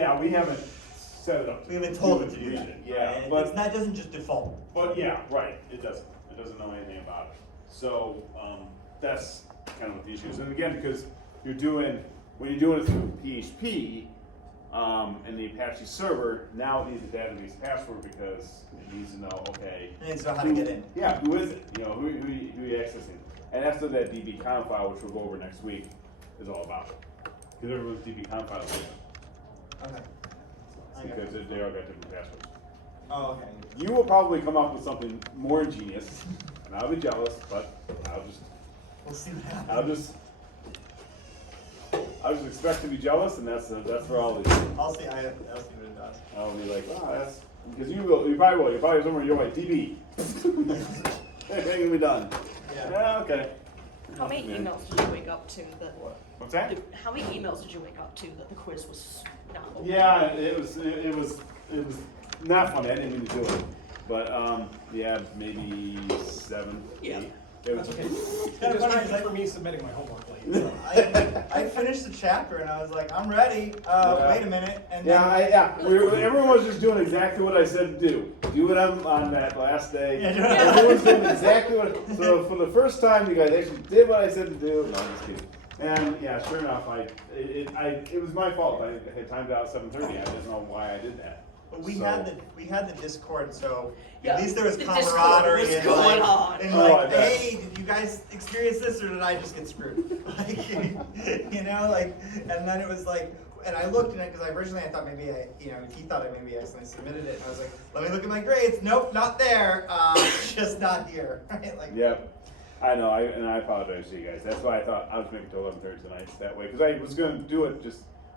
yeah, we haven't set it up. We haven't told it to do that. Yeah, right? but That doesn't just default. But yeah, right. It doesn't. It doesn't know anything about it. So that's kind of what the issue is. And again, because when you're doing it through PHP and the Apache server, now it needs a database password because it needs to know, okay, It needs to know how to get in. Yeah, who is it? You know, who are you accessing? And that's what that dbconf file, which we'll go over next week, is all about. Because everyone's dbconf file is different. Okay. Because they all got different passwords. Oh, okay. You will probably come up with something more ingenious, and I'll be jealous, but We'll see what happens. I'll just expect to be jealous, and that's where I'll leave. I'll see what it does. I'll be like, oh, that's because you probably will. You're probably somewhere you're like DB. Everything will be done. Yeah. Okay. How many emails did you wake up to that? What's that? How many emails did you wake up to that the quiz was not open? Yeah, it was not fun. I didn't mean to do it, but yeah, maybe 7, 8. It was okay. It's kind of funny for me submitting my homework late. So. I finished the chapter and I was like, I'm ready. Wait a minute. And everyone was just doing exactly what I said to do. Do it on that last day. Everyone's doing exactly what. So for the first time, you guys actually did what I said to do. No, I'm just kidding. And yeah, sure enough, it was my fault. I had timed out 7:30. I didn't know why I did that. But we had the Discord, so Yeah, at least there was the camaraderie Discord was going on. and hey, did you guys experience this or did I just get screwed? Like, you know, like, and then it was like, and I looked at it because originally I thought maybe he thought I maybe accidentally submitted it, and I was like, let me look at my grades. Nope, not there. Just not here. Right? Like. Yep. I know, and I apologize to you guys. That's why I thought I was making it till 11:30 tonight that way, because I was going to do it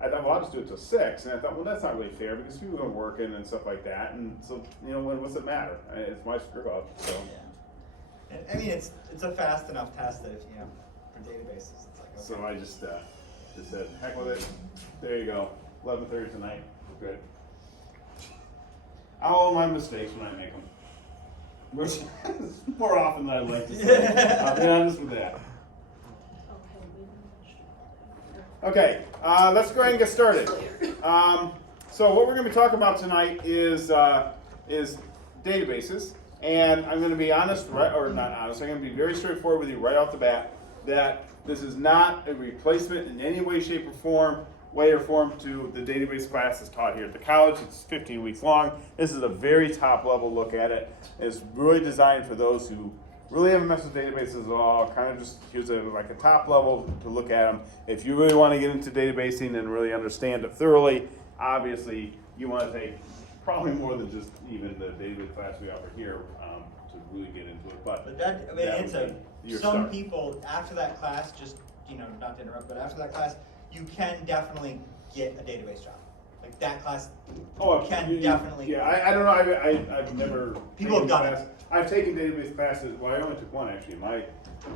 I thought, well, I'll just do it till 6, and I thought, well, that's not really fair because people are working and stuff like that, and so, you know, what's it matter? It's my screw up, so. Yeah. And, I mean, it's a fast enough test that if, for databases, it's like, okay. So I just said, heck with it. There you go, 11:30 tonight, we're good. I'll own my mistakes when I make them. Which is more often than I'd like to say. I'll be honest with that. Okay, let's go ahead and get started. So what we're going to be talking about tonight is databases, and I'm going to be honest, I'm going to be very straightforward with you right off the bat that this is not a replacement in any way, shape, or form to the database class that's taught here at the college. It's 15 weeks long. This is a very top level look at it. It's really designed for those who really haven't messed with databases at all. Kind of just here's like a top level to look at them. If you really want to get into databasing and really understand it thoroughly, obviously you want to take probably more than just even the database class we offer here to really get into it. But that, I mean, some people after that class, just not to interrupt, but after that class, you can definitely get a database job. Like that class definitely. Yeah, I don't know. I've never. People have done it. I've taken database classes. Well, I only took one actually in my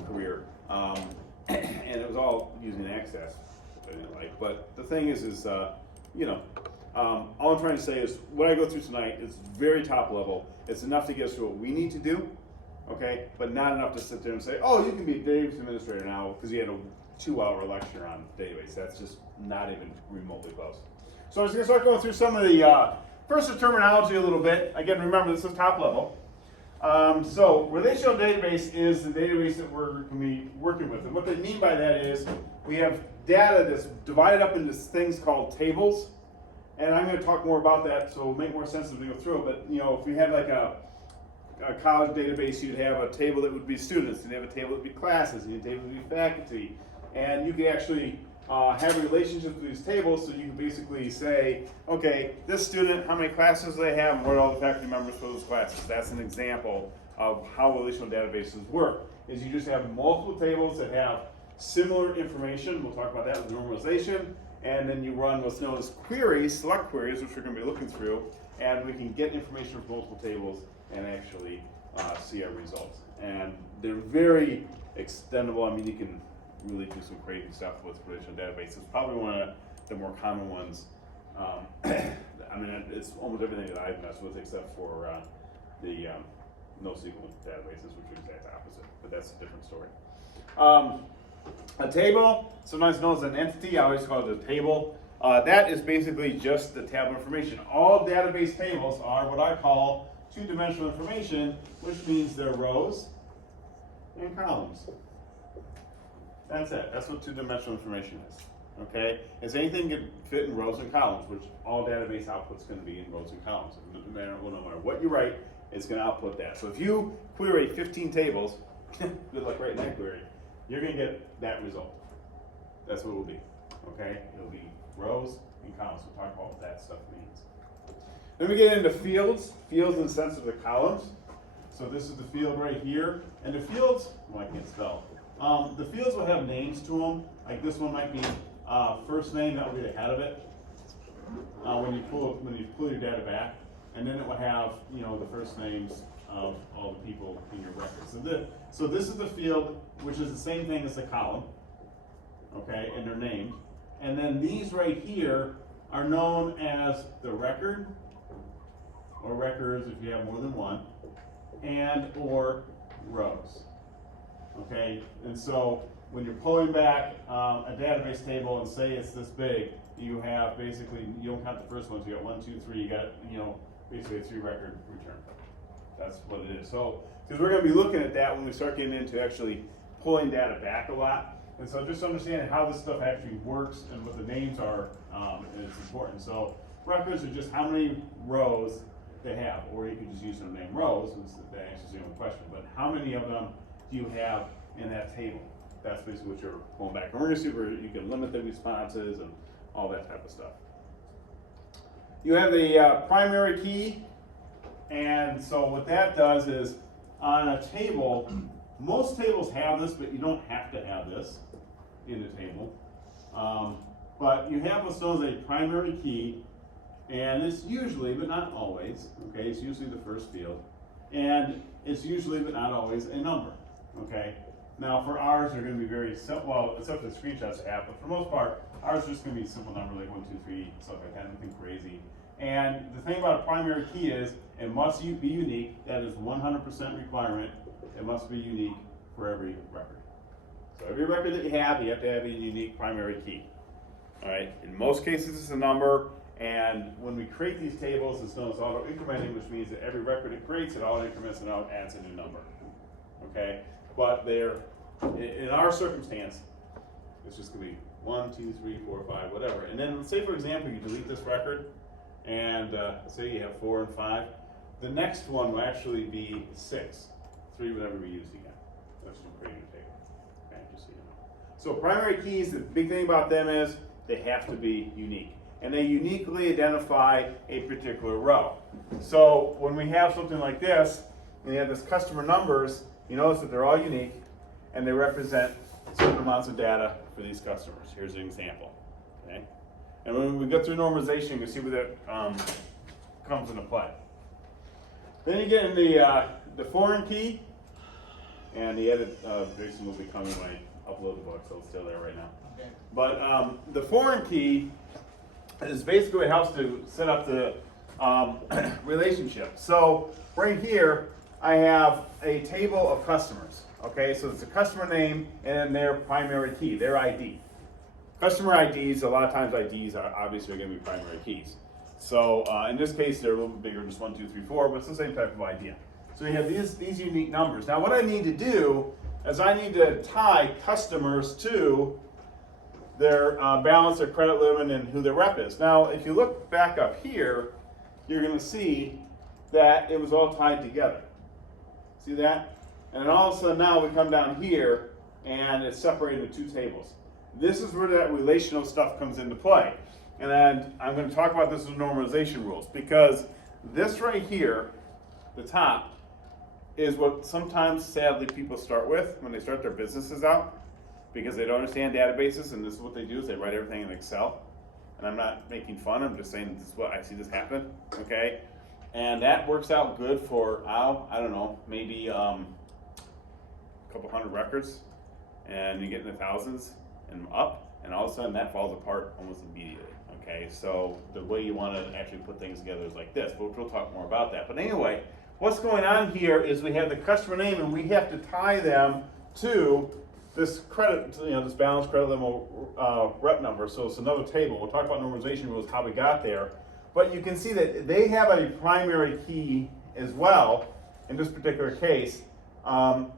career, and it was all using Access. But the thing is all I'm trying to say is what I go through tonight is very top level. It's enough to get us to what we need to do, okay? But not enough to sit there and say, oh, you can be a database administrator now because you had a 2-hour lecture on database. That's just not even remotely close. So I'm just going to start going through some of the first the terminology a little bit. Again, remember this is top level. So relational database is the database that we're going to be working with. And what they mean by that is we have data that's divided up into things called tables. And I'm going to talk more about that so it'll make more sense as we go through it. But if we had like a college database, you'd have a table that would be students, and you have a table that would be classes, and a table that would be faculty. And you could actually have relationships with these tables, so you can basically say, okay, this student, how many classes do they have, and what are all the faculty members for those classes? That's an example of how relational databases work, is you just have multiple tables that have similar information. We'll talk about that with normalization. And then you run what's known as queries, select queries, which we're going to be looking through, and we can get information from multiple tables and actually see our results. And they're very extendable. I mean, you can really do some crazy stuff with relational databases. Probably one of the more common ones. I mean, it's almost everything that I've messed with except for the NoSQL databases, which are the exact opposite, but that's a different story. A table, sometimes known as an entity, I always call it a table. that is basically just the table information. All database tables are what I call two-dimensional information, which means they're rows and columns. That's it. That's what two-dimensional information is. Okay? Is anything can fit in rows and columns, which all database output's going to be in rows and columns. No matter what you write, it's going to output that. So if you query 15 tables, good luck writing that query, you're going to get that result. That's what it will be. Okay? It'll be rows and columns. We'll talk about what that stuff means. Then we get into fields. Fields in the sense of the columns. So this is the field right here. And the fields, well, I can't spell. The fields will have names to them. Like this one might be first name, that will be the head of it. When you pull your data back. And then it will have, the first names of all the people in your record. So this is the field, which is the same thing as the column. Okay, and they're named. And then these right here are known as the record, or records if you have more than one, and or rows. Okay, and so when you're pulling back a database table and say it's this big, you have basically, you don't count the first ones, you got 1, 2, 3, you got, basically a 3-record return. That's what it is. So, because we're going to be looking at that when we start getting into actually pulling data back a lot. And so just understanding how this stuff actually works and what the names are is important. So records are just how many rows they have, or you can just use the name rows, since that answers the only question. But how many of them do you have in that table? That's basically what you're pulling back. And we're going to see where you can limit the responses and all that type of stuff. You have the primary key, and so what that does is on a table, most tables have this, but you don't have to have this in the table. But you have what's known as a primary key, and it's usually, but not always, okay, it's usually the first field, and it's usually, but not always, a number, okay? Now for ours, they're going to be very simple, well, except for the screenshots app, but for the most part, ours is just going to be a simple number like 1, 2, 3, stuff like that, nothing crazy. And the thing about a primary key is it must be unique. That is 100% requirement. It must be unique for every record. So every record that you have to have a unique primary key. All right. In most cases, it's a number. And when we create these tables, it's known as auto-incrementing, which means that every record it creates, it auto-increments and adds a new number. Okay. But in our circumstance, it's just going to be 1, 2, 3, 4, 5, whatever. And then say, for example, you delete this record, and say you have 4 and 5. The next one will actually be 6. 3 would never be used again. That's from creating a table. Okay, just so you know. So primary keys, the big thing about them is they have to be unique. And they uniquely identify a particular row. So when we have something like this, and you have this customer numbers, you notice that they're all unique, and they represent certain amounts of data for these customers. Here's an example. Okay? And when we go through normalization, you can see where that comes into play. Then you get in the foreign key, and the edit Jason will be coming when I upload the book, so it's still there right now. Okay. But the foreign key is basically what helps to set up the relationship. So right here, I have a table of customers. Okay, so it's a customer name and their primary key, their ID. Customer IDs, a lot of times IDs are obviously going to be primary keys. So in this case, they're a little bit bigger, just 1, 2, 3, 4, but it's the same type of idea. So you have these unique numbers. Now what I need to do is I need to tie customers to their balance, their credit limit, and who their rep is. Now if you look back up here, you're going to see that it was all tied together. See that? And then all of a sudden now we come down here and it's separated into 2 tables. This is where that relational stuff comes into play. And then I'm going to talk about this in normalization rules, because this right here, the top, is what sometimes sadly people start with when they start their businesses out, because they don't understand databases, and this is what they do is they write everything in Excel. And I'm not making fun, I'm just saying this is what I see this happen, okay? And that works out good for, I don't know, maybe a couple hundred records, and you get in the thousands and up, and all of a sudden that falls apart almost immediately. Okay, so the way you want to actually put things together is like this, but we'll talk more about that. But anyway, what's going on here is we have the customer name, and we have to tie them to this credit, this balance credit limit rep number, so it's another table. We'll talk about normalization rules, how we got there. But you can see that they have a primary key as well in this particular case.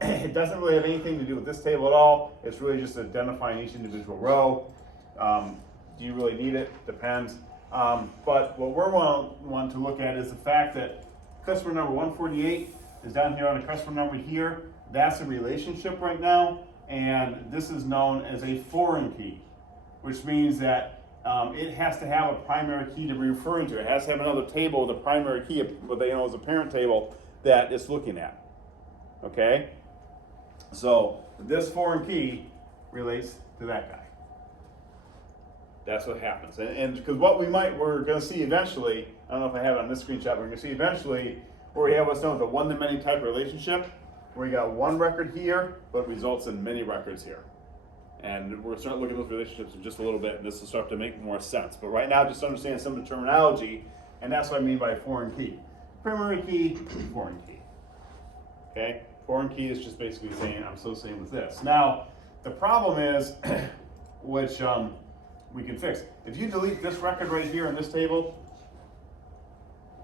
It doesn't really have anything to do with this table at all. It's really just identifying each individual row. Do you really need it? Depends. But what we're want to look at is the fact that customer number 148 is down here on the customer number here. That's a relationship right now, and this is known as a foreign key, which means that it has to have a primary key to be referring to. It has to have another table with a primary key, what they know as a parent table, that it's looking at. Okay? So this foreign key relates to that guy. That's what happens. And because what we're going to see eventually, I don't know if I have it on this screenshot, but we're going to see eventually where we have what's known as a one-to-many type relationship, where you got one record here, but results in many records here. And we're starting to look at those relationships in just a little bit, and this will start to make more sense. But right now, just understand some of the terminology, and that's what I mean by foreign key. Primary key, foreign key. Okay? Foreign key is just basically saying I'm associating with this. Now, the problem is, which we can fix. If you delete this record right here in this table,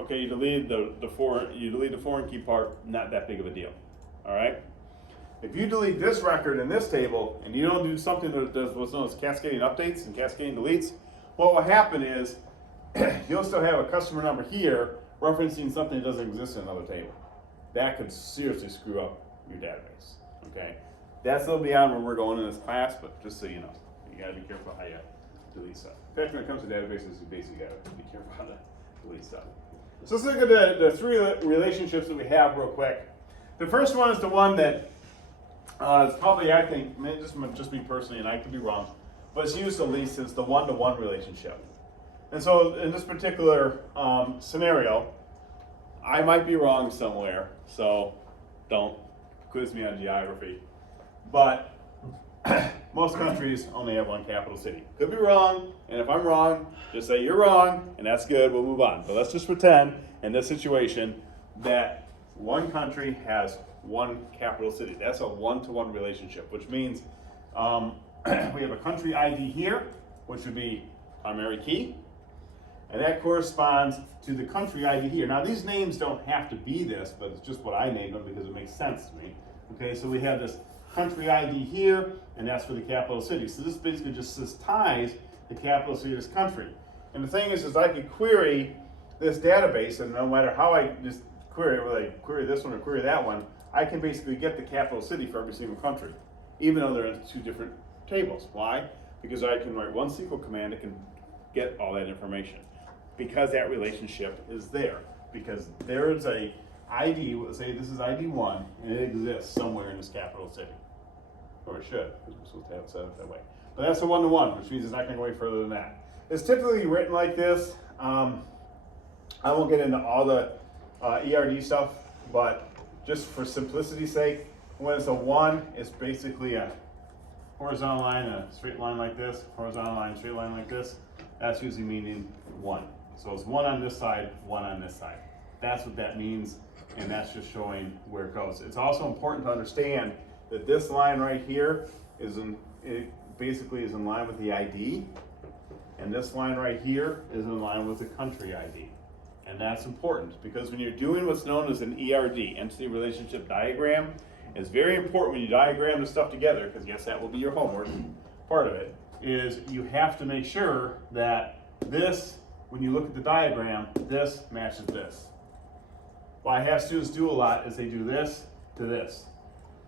okay, you delete the foreign key part, not that big of a deal. All right? If you delete this record in this table and you don't do something that does what's known as cascading updates and cascading deletes, what will happen is you'll still have a customer number here referencing something that doesn't exist in another table. That could seriously screw up your database. Okay? That's a little beyond where we're going in this class, but just so you know, you gotta be careful how you delete stuff. In fact, when it comes to databases, you basically gotta be careful how to delete stuff. So let's look at the three relationships that we have real quick. The first one is the one that it's probably, I think, just me personally, and I could be wrong, but it's used the least, is the one-to-one relationship. And so in this particular scenario, I might be wrong somewhere, so don't quiz me on geography. But most countries only have one capital city. Could be wrong, and if I'm wrong, just say you're wrong, and that's good, we'll move on. But let's just pretend in this situation that one country has one capital city. That's a one-to-one relationship, which means we have a country ID here, which would be primary key, and that corresponds to the country ID here. Now these names don't have to be this, but it's just what I named them because it makes sense to me. Okay, so we have this country ID here, and that's for the capital city. So this basically just ties the capital city to this country. And the thing is I could query this database, and no matter how I just query it, whether I query this one or query that one, I can basically get the capital city for every single country, even though they're in two different tables. Why? Because I can write one SQL command that can get all that information. Because that relationship is there. Because there is a ID, let's say this is ID 1, and it exists somewhere in this capital city. Or it should, because we're supposed to have it set up that way. But that's a one-to-one, which means it's not going to go any further than that. It's typically written like this. I won't get into all the ERD stuff, but just for simplicity's sake, when it's a 1, it's basically a horizontal line, a straight line like this, horizontal line, straight line like this. That's usually meaning 1. So it's 1 on this side, 1 on this side. That's what that means, and that's just showing where it goes. It's also important to understand that this line right here basically is in line with the ID, and this line right here is in line with the country ID. And that's important because when you're doing what's known as an ERD, entity relationship diagram, it's very important when you diagram the stuff together, because yes, that will be your homework, part of it, is you have to make sure that this, when you look at the diagram, this matches this. What I have students do a lot is they do this to this.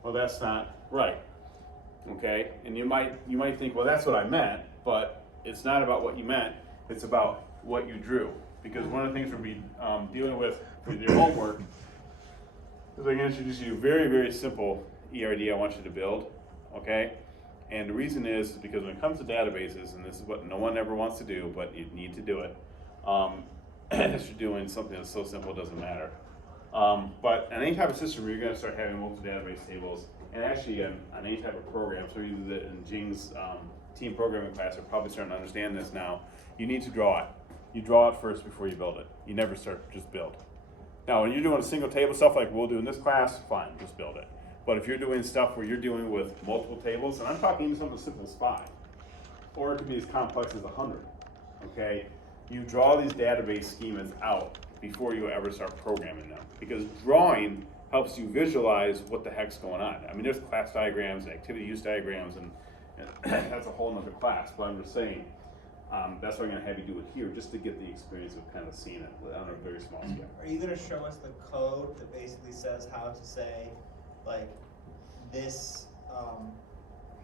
Well, that's not right, okay? And you might think, well, that's what I meant, but it's not about what you meant, it's about what you drew. Because one of the things we'll be dealing with your homework is I'm going to introduce you a very, very simple ERD I want you to build, okay? And the reason is because when it comes to databases, and this is what no one ever wants to do, but you need to do it, unless you're doing something that's so simple it doesn't matter. But on any type of system where you're going to start having multiple database tables, and actually on any type of program, so you do that in Gene's team programming class, are probably starting to understand this now, you need to draw it. You draw it first before you build it. You never start, just build. Now, when you're doing a single table stuff like we'll do in this class, fine, just build it. But if you're doing stuff where you're dealing with multiple tables, and I'm talking even something as simple as 5, or it could be as complex as 100, okay? You draw these database schemas out before you ever start programming them, because drawing helps you visualize what the heck's going on. I mean, there's class diagrams and activity use diagrams, and that's a whole nother class, but I'm just saying, that's why I'm gonna have you do it here, just to get the experience of kind of seeing it on a very small scale. Are you gonna show us the code that basically says how to say, like, this,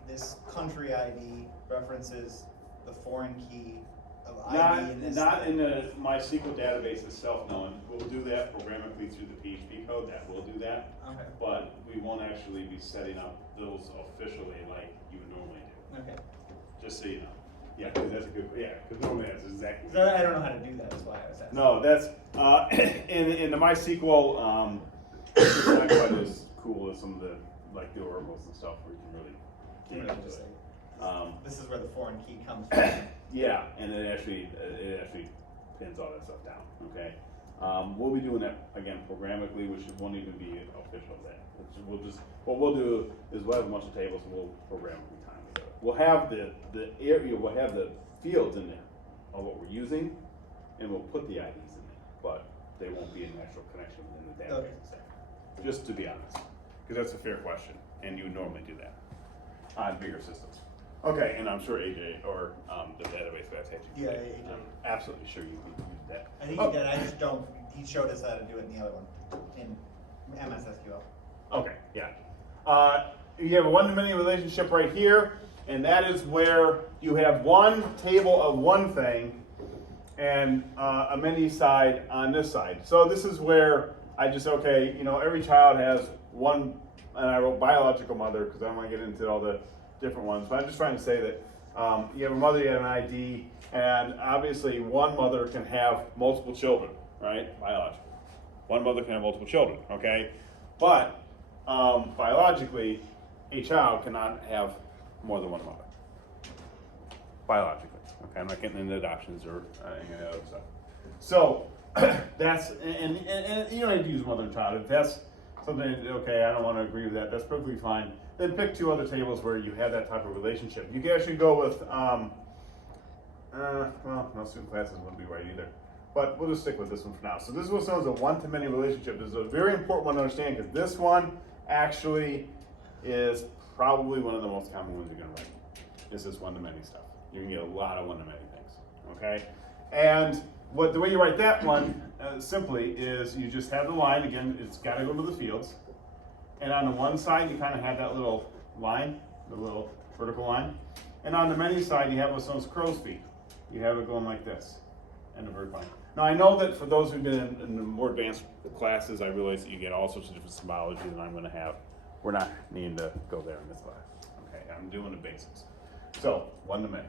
this country ID references the foreign key of ID in this? Not in the MySQL database itself, no, and we'll do that programmatically through the PHP code, that will do that. Okay. But we won't actually be setting up those officially like you would normally do, Okay. just so you know. Yeah, because that's a good, because normally that's exactly. 'Cause I don't know how to do that, that's why I was asking. No, that's, in the MySQL, it's not quite as cool as some of the, like the oracles and stuff where you can really You get know, into just it. like, this is where the foreign key comes from. Yeah, and it actually pins all that stuff down, okay? We'll be doing that, again, programmatically, which won't even be official then. What we'll do is we'll have a bunch of tables and we'll programmatically time it. We'll have the area, we'll have the fields in there of what we're using, and we'll put the IDs in there, but they won't be an actual connection within the database Okay. itself. Just to be honest, because that's a fair question, and you would normally do that on bigger systems. Okay, and I'm sure AJ or the database guys had you. Yeah, AJ. I'm absolutely sure you used that. I think he did, I just don't, he showed us how to do it in the other one, in MySQL. Okay, yeah. You have a one-to-many relationship right here, and that is where you have one table of one thing and a many side on this side. So this is where I just, okay, every child has one, and I wrote biological mother because I don't want to get into all the different ones, but I'm just trying to say that you have a mother, you have an ID, and obviously one mother can have multiple children, right? Biological. One mother can have multiple children, okay? But biologically, a child cannot have more than one mother. Biologically, okay? I'm not getting into adoptions or any of that other stuff. So that's, and you don't need to use mother and child. If that's something, okay, I don't want to agree with that, that's perfectly fine. Then pick 2 other tables where you have that type of relationship. You can actually go with, well, no, student classes wouldn't be right either. But we'll just stick with this one for now. So this is what's known as a one-to-many relationship. This is a very important one to understand because this one actually is probably one of the most common ones you're going to write. This is one-to-many stuff. You can get a lot of one-to-many things, okay? And the way you write that one, simply, is you just have the line. Again, it's got to go to the fields. And on the one side, you kind of have that little line, the little vertical line. And on the many side, you have what's known as crow's feet. You have it going like this, and the vertical line. Now, I know that for those who've been in the more advanced classes, I realize that you get all sorts of different symbology that I'm going to have. We're not needing to go there in this class. Okay, I'm doing the basics. So, one-to-many.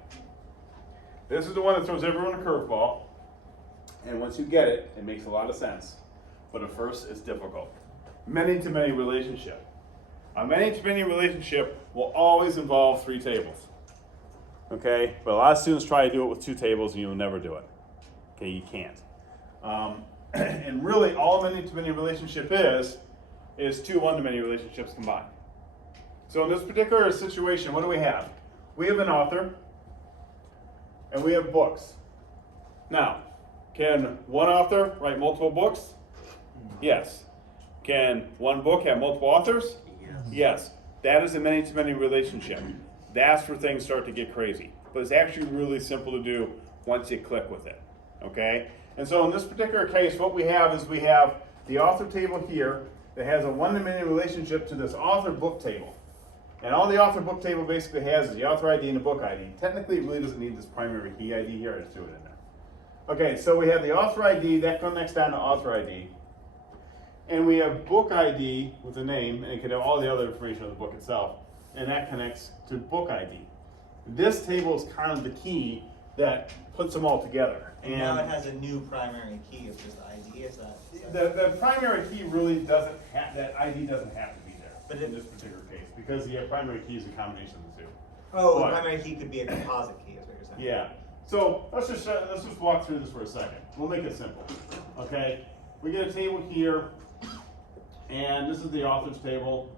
This is the one that throws everyone a curveball. And once you get it, it makes a lot of sense. But at first, it's difficult. Many-to-many relationship. A many-to-many relationship will always involve 3 tables. Okay, but a lot of students try to do it with 2 tables and you'll never do it. Okay, you can't. And really, all a many-to-many relationship is 2 one-to-many relationships combined. So in this particular situation, what do we have? We have an author, and we have books. Now, can one author write multiple books? Yes. Can one book have multiple authors? Yes. That is a many-to-many relationship. That's where things start to get crazy. But it's actually really simple to do once you click with it. Okay? And so in this particular case, what we have is we have the author table here that has a one-to-many relationship to this author book table. And all the author book table basically has is the author ID and the book ID. Technically, it really doesn't need this primary key ID here. I just threw it in there. Okay, so we have the author ID. That connects down to author ID. And we have book ID with a name, and it can have all the other information of the book itself. And that connects to book ID. This table is kind of the key that puts them all together. And now it has a new primary key of just ID, is that? The primary key really doesn't have, that ID doesn't have to be there. But in this particular case, because the primary key is a combination of the 2. Oh, But- the primary key could be a composite key, is what you're saying. Yeah. So let's just walk through this for a second. We'll make it simple. Okay. We get a table here, and this is the author's table.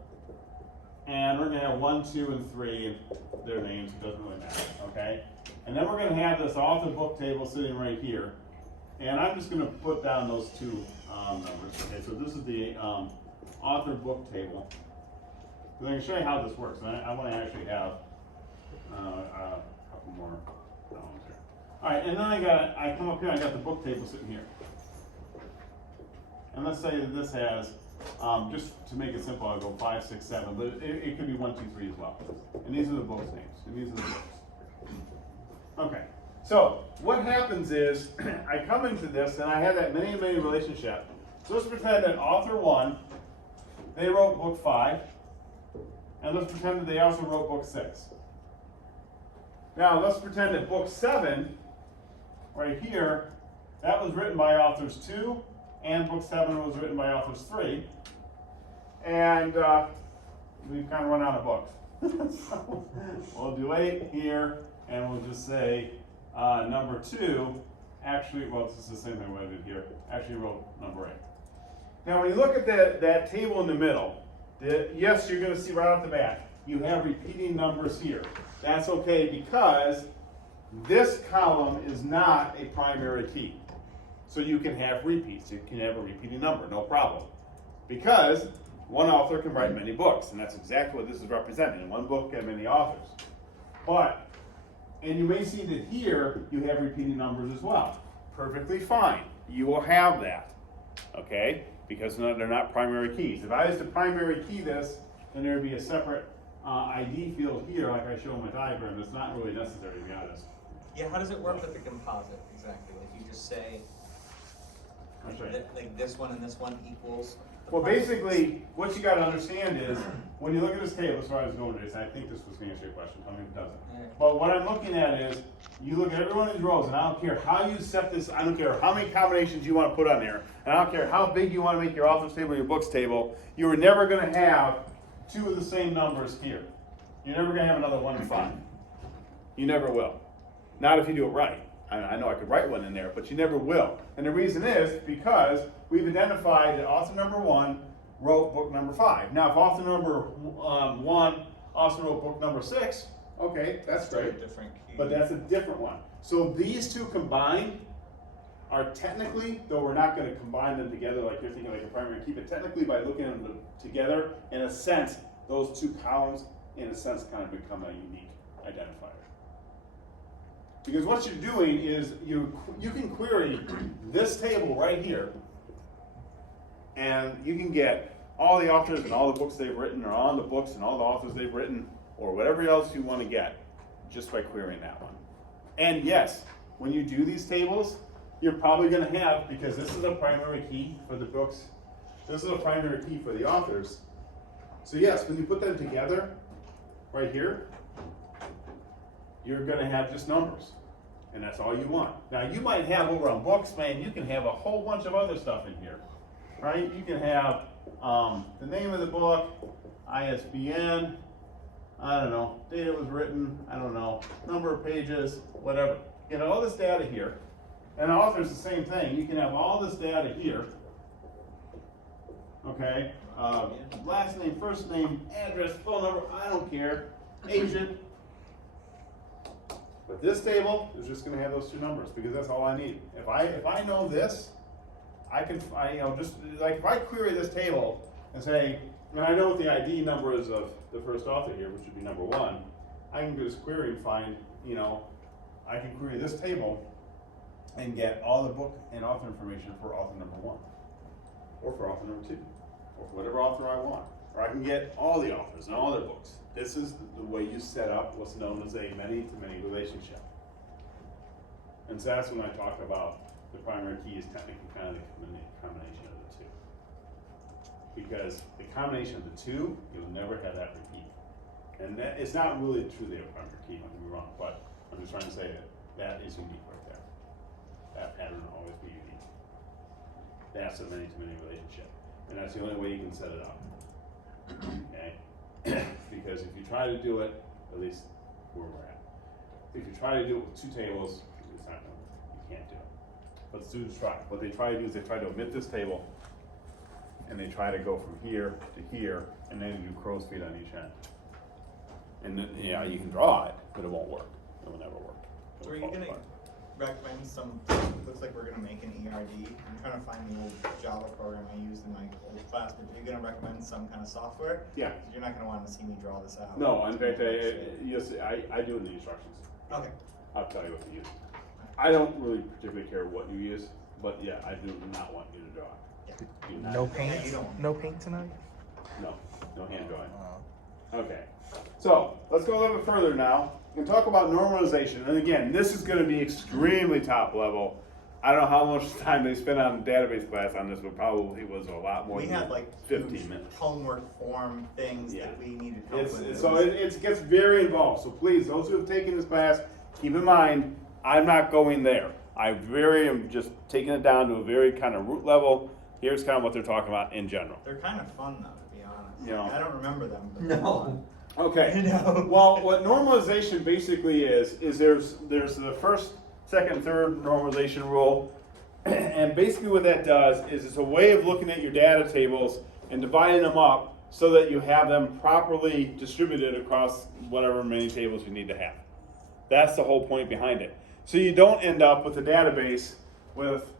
and we're gonna have 1, 2, and 3, and their names, it doesn't really matter, okay? And then we're gonna have this author book table sitting right here, and I'm just gonna put down those two numbers. Okay, so this is the author book table. So I can show you how this works. I want to actually have a couple more columns here. All right, and then I come up here. I got the book table sitting here, and let's say that this has just to make it simple, I'll go 5, 6, 7, but it could be 1, 2, 3 as well. And these are the books names, and these are the books. Okay. So what happens is I come into this and I have that many relationship. So let's pretend that author 1, they wrote book 5, and let's pretend that they also wrote book 6. Now let's pretend that book 7, right here, that was written by authors 2, and book 7 was written by authors 3, and we've kind of run out of books. So we'll do 8 here, and we'll just say number 2 actually, well, it's just the same thing what I did here, actually wrote number 8. Now, when you look at that table in the middle, yes, you're going to see right off the bat, you have repeating numbers here. That's okay because this column is not a primary key. So you can have repeats. You can have a repeating number, no problem. Because one author can write many books, and that's exactly what this is representing. One book and many authors. But, and you may see that here you have repeating numbers as well. Perfectly fine. You will have that. Okay? Because they're not primary keys. If I was to primary key this, then there would be a separate ID field here, like I show in my diagram. It's not really necessary, to be honest. Yeah, how does it work with the composite exactly? Like you just say, like this one and this one equals. Well, basically, what you got to understand is when you look at this table, as far as going to this, I think this was going to answer your question. Tell me if it doesn't. Right. But what I'm looking at is you look at every one of these rows, and I don't care how you set this. I don't care how many combinations you want to put on there, and I don't care how big you want to make your authors table or your books table. You are never going to have two of the same numbers here. You're never going to have another 1 and 5. You never will. Not if you do it right. I know I could write one in there, but you never will. And the reason is because we've identified that author number 1 wrote book number 5. Now, if author number 1 also wrote book number 6, okay, that's great. Different key. But that's a different one. So these two combined are technically, though we're not going to combine them together like you're thinking like a primary key, but technically by looking at them together, in a sense, those two columns, in a sense, kind of become a unique identifier. Because what you're doing is you can query this table right here, and you can get all the authors and all the books they've written, or all the books and all the authors they've written, or whatever else you want to get, just by querying that one. And yes, when you do these tables, you're probably going to have, because this is a primary key for the books, this is a primary key for the authors. So yes, when you put them together, right here, you're going to have just numbers. And that's all you want. Now, you might have over on books, man, you can have a whole bunch of other stuff in here, right? You can have the name of the book, ISBN, I don't know, date it was written, I don't know, number of pages, whatever. You know, all this data here. And author's the same thing. You can have all this data here. Okay? Last name, first name, address, phone number, I don't care. Agent. But this table is just going to have those two numbers because that's all I need. If I know this, just like if I query this table and say, and I know what the ID number is of the first author here, which would be number 1, I can just query and find, I can query this table and get all the book and author information for author number 1, or for author number 2, or for whatever author I want. Or I can get all the authors and all their books. This is the way you set up what's known as a many-to-many relationship. And so that's when I talk about the primary key is technically kind of the combination of the two. Because the combination of the two, you'll never have that repeat. And that, it's not really truly a primary key, don't get me wrong, but I'm just trying to say that is unique right there. That pattern will always be unique. That's a many-to-many relationship. And that's the only way you can set it up. Okay? Because if you try to do it, at least where we're at, if you try to do it with two tables, it's not going to, you can't do it. But students try. What they try to do is they try to omit this table and they try to go from here to here, and then you do crow's feet on each end. And then, yeah, you can draw it, but it won't work. It will never work. It So will are you fall gonna apart. recommend some, looks like we're gonna make an ERD. I'm trying to find the old Java program I used in my old class, but are you gonna recommend some kind of software? Yeah. 'Cause you're not gonna wanna see me draw this out. No, in fact, Shit. I do it in the instructions. Okay. I'll tell you what to use. I don't really particularly care what you use, but yeah, I do not want you to draw it. Yeah. Do not. No Yeah, paint? you don't. No paint tonight? No, no hand drawing. Wow. Okay, so let's go a little bit further now and talk about normalization. And again, this is going to be extremely top level. I don't know how much time they spent on database class on this, but probably was a lot more We than had like 15 huge minutes. homework form things Yeah. that we needed help with. So it gets very involved. So please, those who have taken this class, keep in mind, I'm not going there. I am just taking it down to a very kind of root level. Here's kind of what they're talking about in general. They're kind of fun though, to be honest. Yeah. I don't remember them. But they're fun. Okay. No. Well, what normalization basically is there's the first, second, third normalization rule, and basically what that does is it's a way of looking at your data tables and dividing them up so that you have them properly distributed across whatever many tables you need to have. That's the whole point behind it. So you don't end up with a database with,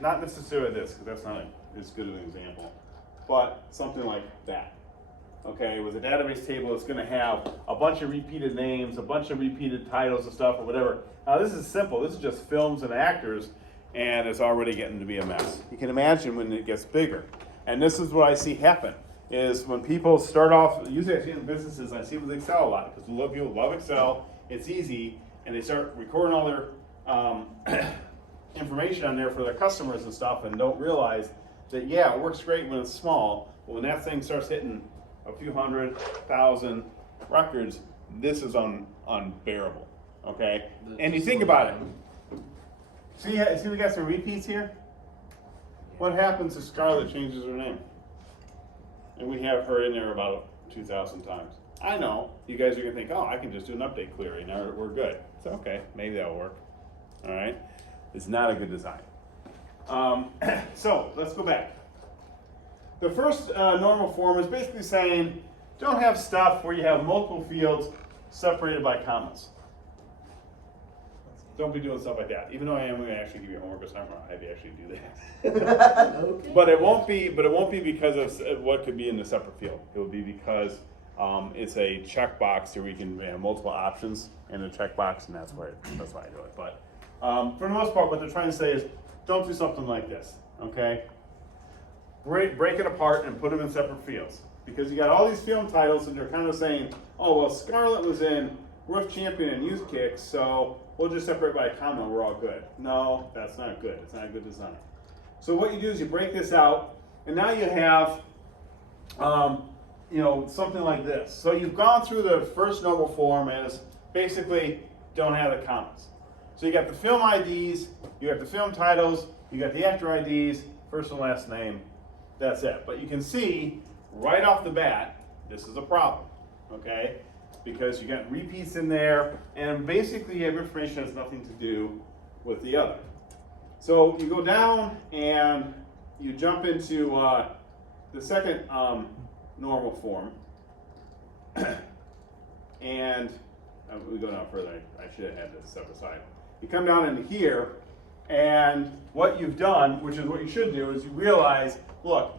not necessarily this, because that's not as good of an example, but something like that. Okay, with a database table, it's going to have a bunch of repeated names, a bunch of repeated titles and stuff or whatever. Now this is simple. This is just films and actors, and it's already getting to be a mess. You can imagine when it gets bigger. And this is what I see happen, is when people start off, usually actually in businesses, I see with Excel a lot, because people love Excel, it's easy, and they start recording all their information on there for their customers and stuff, and don't realize that, yeah, it works great when it's small, but when that thing starts hitting a few 100,000 records, this is unbearable, okay? And you think about it. See we got some repeats here? What happens if Scarlett changes her name? And we have her in there about 2,000 times. I know, you guys are gonna think, oh, I can just do an update query and we're good. It's okay, maybe that'll work, all right? It's not a good design. So, let's go back. The first normal form is basically saying, don't have stuff where you have multiple fields separated by commas. Don't be doing stuff like that. Even though I am going to actually give you homework assignment, I'll have you actually do that. Okay. But it won't be because of what could be in the separate field. It will be because it's a checkbox where we can have multiple options in the checkbox, and that's why I do it. But for the most part, what they're trying to say is, don't do something like this. Okay. Break it apart and put them in separate fields. Because you got all these film titles and they're kind of saying, oh, well, Scarlett was in Roof Champion and Youth Kicks, so we'll just separate by a comma, we're all good. No, that's not good. It's not a good design. So what you do is you break this out, and now you have, something like this. So you've gone through the first normal form as basically don't have the commas. So you got the film IDs, you got the film titles, you got the actor IDs, first and last name. That's it. But you can see right off the bat, this is a problem, okay? Because you got repeats in there, and basically you have information that has nothing to do with the other. So you go down and you jump into the second normal form, and we go down further. I should have had this step aside. You come down into here, and what you've done, which is what you should do, is you realize, look,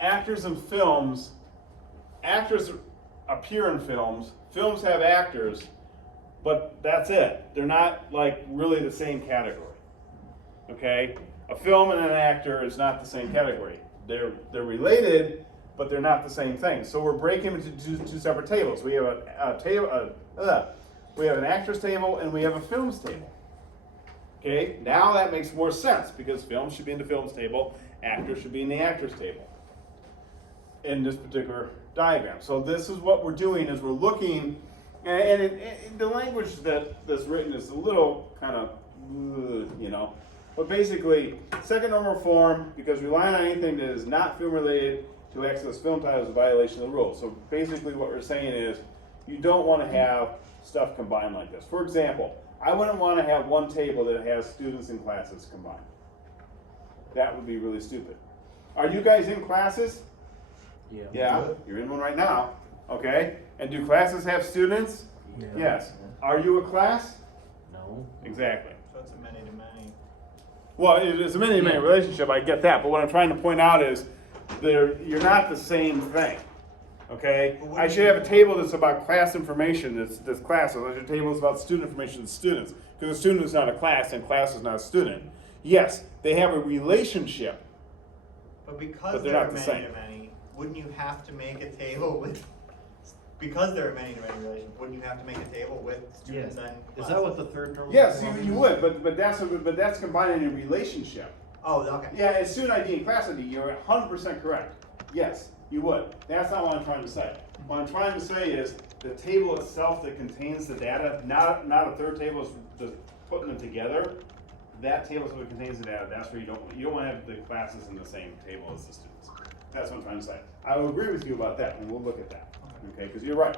actors in films, actors appear in films, films have actors, but that's it. They're not like really the same category, okay? A film and an actor is not the same category. They're related, but they're not the same thing. So we're breaking them into two separate tables. We have we have an actors table and we have a films table. Okay, now that makes more sense because films should be in the films table, actors should be in the actors table in this particular diagram. So this is what we're doing is we're looking, and the language that's written is a little kind of, but basically, second normal form, because relying on anything that is not film related to access film titles is a violation of the rules. So basically what we're saying is you don't want to have stuff combined like this. For example, I wouldn't want to have one table that has students and classes combined. That would be really stupid. Are you guys in classes? Yeah. Yeah, you're in one right now, okay? And do classes have students? Yeah. Yes. Are you a class? No. Exactly. So it's a many-to-many. Well, it's a many-to-many relationship, I get that, but what I'm trying to point out is you're not the same thing, okay? But what I do should you- have a table that's about class information, that's classes. I should have a table that's about student information, that's students. Because a student is not a class and class is not a student. Yes, they have a relationship. But because But they're they're not the same. many-to-many, wouldn't you have to make a table with, because they're a many-to-many relationship, wouldn't you have to make a table with students and Is that what the third normal Yes, form you is? would, but that's combining a relationship. Oh, okay. Yeah, as student ID and class ID, you're 100% correct. Yes, you would. That's not what I'm trying to say. What I'm trying to say is the table itself that contains the data, not a third table, is just putting them together. That table that contains the data, that's where you don't want to have the classes in the same table as the students. That's what I'm trying to say. I will agree with you about that, and we'll look at that. Okay, because you're right.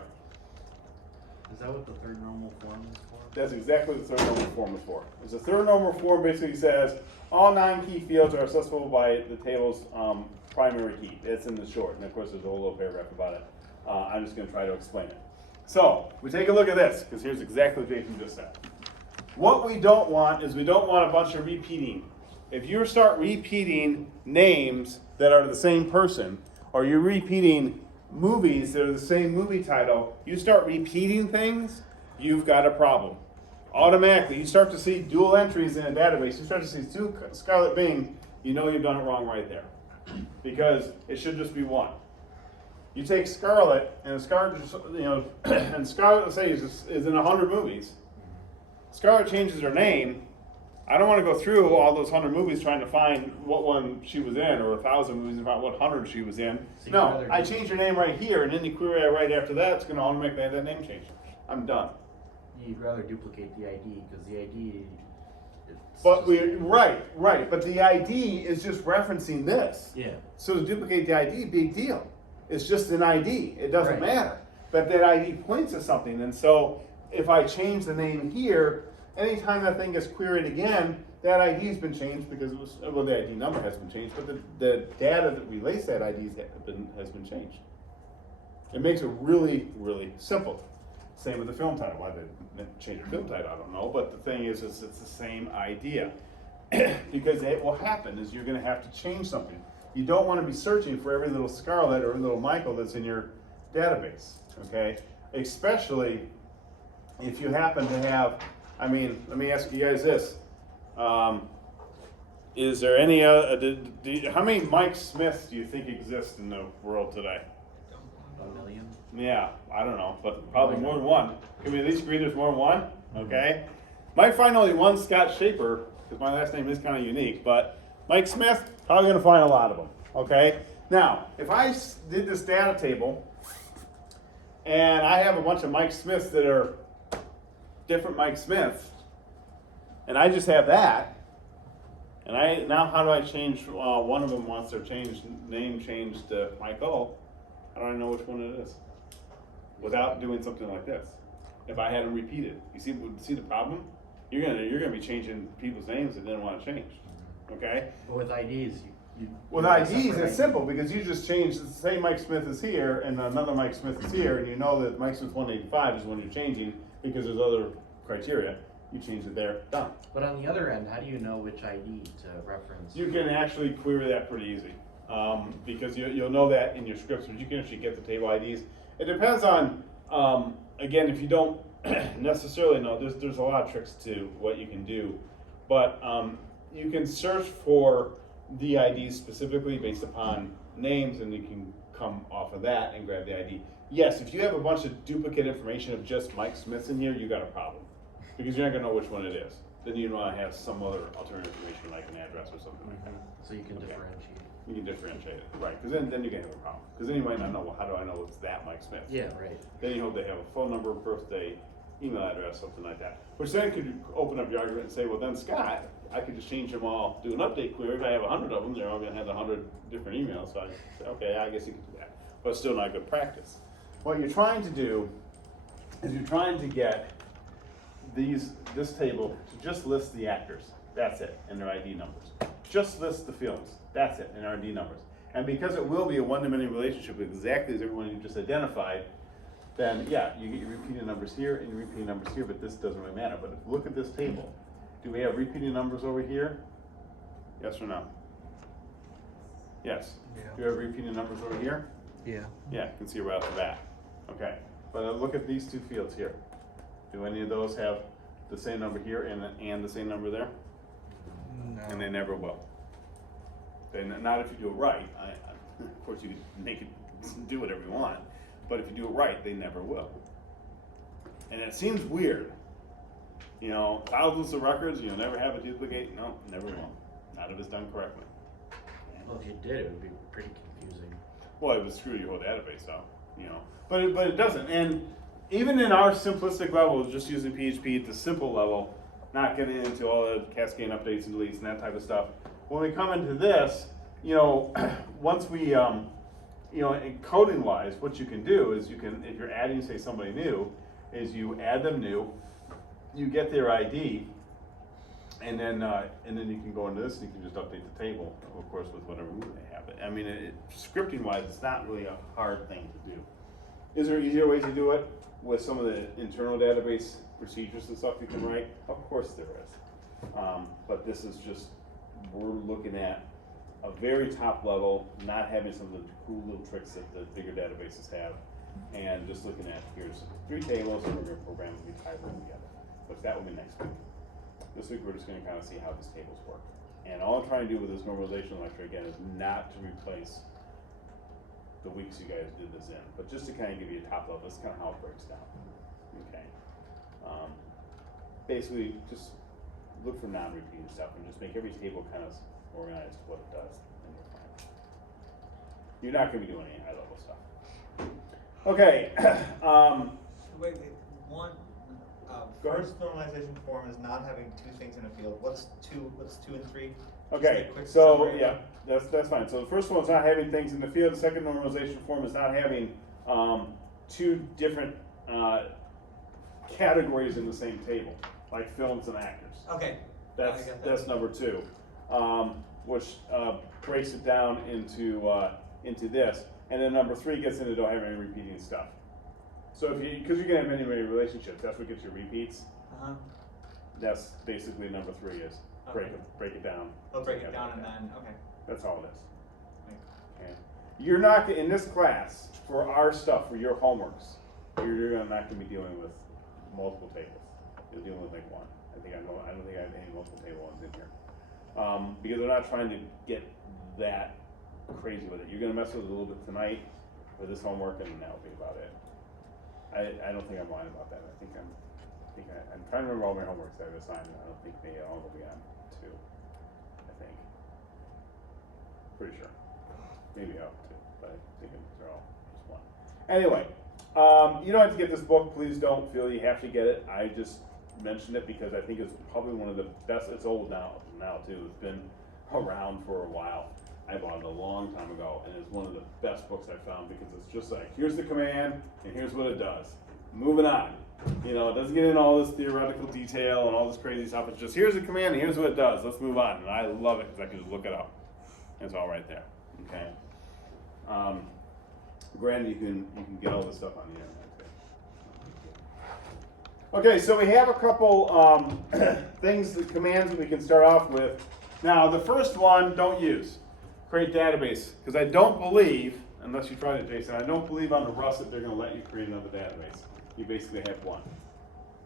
Is that what the third normal form is for? That's exactly what the third normal form is for. Is the third normal form basically says all 9 key fields are accessible by the table's primary key. It's in the short, and of course there's a whole little paragraph about it. I'm just going to try to explain it. So we take a look at this, because here's exactly what Jason just said. What we don't want is we don't want a bunch of repeating. If you start repeating names that are the same person, or you're repeating movies that are the same movie title, you start repeating things, you've got a problem. Automatically, you start to see dual entries in a database, you start to see 2 Scarlet Bing, you know you've done it wrong right there. Because it should just be 1. You take Scarlet, and Scarlet, and Scarlet, let's say, is in 100 movies. Scarlet changes her name. I don't want to go through all those 100 movies trying to find what one she was in, or 1,000 movies and find what 100 she was in. So No, I change her name right here, and any query I write after that, it's going to automatically have that name change. I'm done. You'd rather duplicate the ID, because the ID, it's But just- right, but the ID is just referencing this. Yeah. So to duplicate the ID, big deal. It's just an ID, it doesn't Right. matter. But that ID points to something, and so if I change the name here, anytime that thing gets queried again, that ID's been changed because it was, well, the ID number has been changed, but the data that relates that ID has been changed. It makes it really, really simple. Same with the film title. Why they change the film title, I don't know, but the thing is it's the same idea. Because it will happen is you're gonna have to change something. You don't wanna be searching for every little Scarlet or every little Michael that's in your database, okay? Especially if you happen to have, I mean, let me ask you guys this. Is there any how many Mike Smiths do you think exist in the world today? A million? Yeah, I don't know, but probably more than one. Can we at least agree there's more than one? Okay. Might find only one Scott Shaper, because my last name is kind of unique, but Mike Smith, probably gonna find a lot of them, okay? Now, if I did this data table, and I have a bunch of Mike Smiths that are different Mike Smiths, and I just have that, and now how do I change one of them once their name changed to Michael? How do I know which one it is? Without doing something like this. If I had them repeated. You see the problem? You're gonna be changing people's names that didn't want to change. Okay? But with IDs, With IDs, it's simple because you just change, say Mike Smith is here and another Mike Smith is here, and you know that Mike Smith 185 is when you're changing because there's other criteria. You change it there, done. But on the other end, how do you know which ID to reference? You can actually query that pretty easy because you'll know that in your scripts, but you can actually get the table IDs. It depends on, again, if you don't necessarily know, there's a lot of tricks to what you can do, but you can search for the IDs specifically based upon names, and you can come off of that and grab the ID. Yes, if you have a bunch of duplicate information of just Mike Smiths in here, you got a problem because you're not gonna know which one it is. Then you want to have some other alternative information like an address or something like that. So you can Okay. differentiate. You can differentiate it, right? Because then you're gonna have a problem. Because then you might not know, well, how do I know it's that Mike Smith? Yeah, right. Then you hope they have a phone number, birthday, email address, something like that. Which then could open up your argument and say, well, then Scott, I could just change them all, do an update query. If I have 100 of them, they're all gonna have 100 different emails. So I say, okay, I guess you could do that. But it's still not good practice. What you're trying to do is you're trying to get this table to just list the actors. That's it, and their ID numbers. just lists the fields. That's it, and RD numbers. And because it will be a one-to-many relationship exactly as everyone you just identified, then yeah, you get your repeating numbers here and your repeating numbers here, but this doesn't really matter. But if you look at this table, do we have repeating numbers over here? Yes or no? Yes. Yeah. Do you have repeating numbers over here? Yeah. Yeah, you can see right off the bat. Okay, but look at these two fields here. Do any of those have the same number here and the same number there? No. And they never will. Not if you do it right. Of course, you can make it do whatever you want, but if you do it right, they never will. And it seems weird. You know, thousands of records, you'll never have a duplicate. No, never will. Not if it's done correctly. Well, if you did, it would be pretty confusing. Well, it would screw your whole database up, you know. But it doesn't. And even in our simplistic level, just using PHP at the simple level, not getting into all the cascading updates and deletes and that type of stuff. When we come into this, you know, once we, you know, in coding wise, what you can do is you can, if you're adding, say, somebody new, is you add them new, you get their ID, and then you can go into this and you can just update the table, of course, with whatever root they have. I mean, scripting wise, it's not really a hard thing to do. Is there easier ways to do it with some of the internal database procedures and stuff you can write? Of course there is. But this is just, we're looking at a very top level, not having some of the cool little tricks that the bigger databases have, and just looking at, here's 3 tables, and we're going to program them to be tied together. But that will be next week. This week we're just going to kind of see how these tables work. And all I'm trying to do with this normalization lecture, again, is not to replace the weeks you guys did this in, but just to kind of give you a top level. This is kind of how it breaks down. Okay. Basically, just look for non-repeating stuff and just make every table kind of organized to what it does in your plan. You're not going to be doing any high-level stuff. Okay. Wait, one. Go ahead. First normalization form is not having 2 things in a field. What's 2 and 3? Okay, Just a quick so summary. yeah, that's fine. So the first one's not having things in the field. The second normalization form is not having 2 different categories in the same table, like films and actors. Okay. I That's got that. that's number 2, which breaks it down into this, and then number 3 gets into don't have any repeating stuff. So if you, because you're gonna have many relationships, that's what gets your repeats. That's basically number 3 is break it down. I'll break it down and then, okay. That's all it is. Okay. You're not in this class for our stuff, for your homeworks. You're not going to be dealing with multiple tables. You're dealing with like one. I don't think I have any multiple table ones in here, because we're not trying to get that crazy with it. You're going to mess with it a little bit tonight with this homework, and that'll be about it. I don't think I'm lying about that. I'm trying to remember all my homeworks that I've assigned. I don't think they all will be on 2. I think. Pretty sure. Maybe up 2, but I think they're all just 1. Anyway, you don't have to get this book. Please don't feel you have to get it. I just mentioned it because I think it's probably one of the best. It's old now too. It's been around for a while. I bought it a long time ago, and it's one of the best books I found because it's just like, here's the command, and here's what it does. Moving on. You know, it doesn't get into all this theoretical detail and all this crazy stuff. It's just, here's the command, and here's what it does. Let's move on. And I love it because I can just look it up. It's all right there. Okay. Granted, you can get all this stuff on the internet too. Okay, so we have a couple commands that we can start off with. Now, the first one, don't use. Create database, because I don't believe, unless you tried it, Jason, I don't believe on the russet they're going to let you create another database. You basically have one.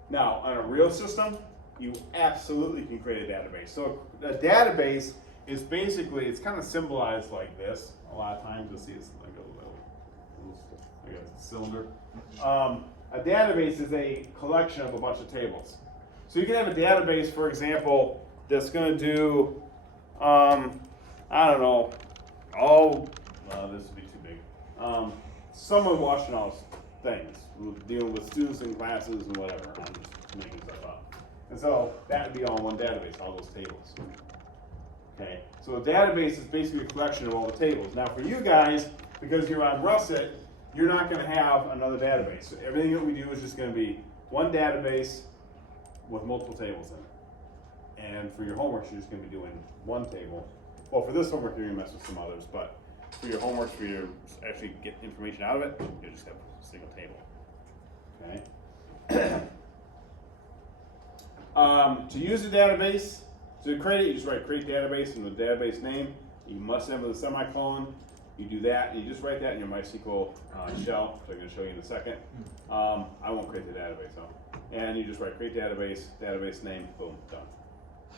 Now, on a real system, you absolutely can create a database. So a database is basically, it's kind of symbolized like this. A lot of times you'll see it's like a cylinder. A database is a collection of a bunch of tables. So you can have a database, for example, that's going to do, I don't know, this would be too big. Someone watching all things, dealing with students in classes and whatever. I'm just making stuff up. And so that would be all in one database, all those tables. Okay, so a database is basically a collection of all the tables. Now for you guys, because you're on Russet, you're not going to have another database. So everything that we do is just going to be one database with multiple tables in it. And for your homework, you're just gonna be doing one table. Well, for this homework, you're gonna mess with some others, but for your homework, for your actually get information out of it, you just have a single table. Okay. To use a database, to create it, you just write create database and the database name. You must have a semicolon. You do that, and you just write that in your MySQL shell, which I'm going to show you in a second. I won't create the database, though. And you just write create database, database name, boom, done.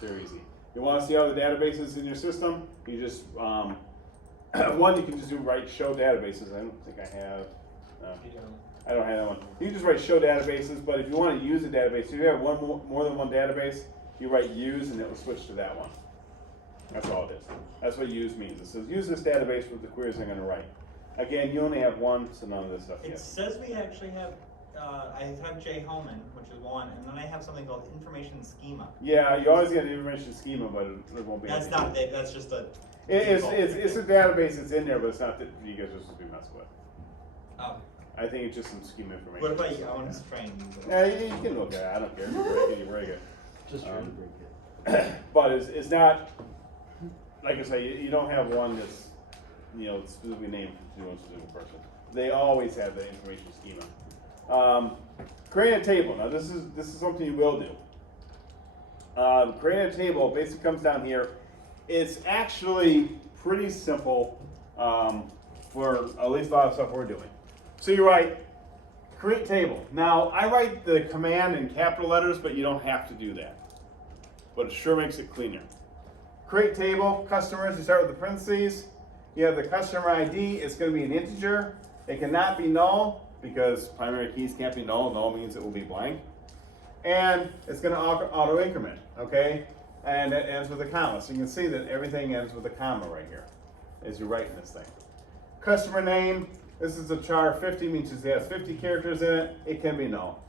Very easy. You want to see all the databases in your system? You just, one, you can just do write show databases. I don't think I have. I don't have that one. You can just write show databases, but if you want to use a database, if you have more than one database, you write use and it will switch to that one. That's all it is. That's what use means. It says use this database with the queries I'm going to write. Again, you only have one, so none of this stuff It yet. says we actually have, I have J Homan, which is one, and then I have something called information schema. Yeah, you always get an information schema, but it won't be. That's anything. not it, that's just a. It's default. a database that's in there, but it's not that you guys are supposed to be messing with. Oh. I think it's just some schema information. What if I want to try and use it? Yeah, you can look at it. I don't care. You break it. Just trying to break it. But it's not, like I say, you don't have one that's, specifically named to one specific person. They always have the information schema. Create a table. Now this is something you will do. Create a table basically comes down here. It's actually pretty simple for at least a lot of stuff we're doing. So you write create table. Now I write the command in capital letters, but you don't have to do that. But it sure makes it cleaner. Create table, customers, you start with the parentheses. You have the customer ID, it's going to be an integer. It cannot be null because primary keys can't be null. Null means it will be blank. And it's going to auto increment, okay? And it ends with a comma. So you can see that everything ends with a comma right here as you're writing this thing. Customer name, this is a char 50, means it has 50 characters in it. It can be null.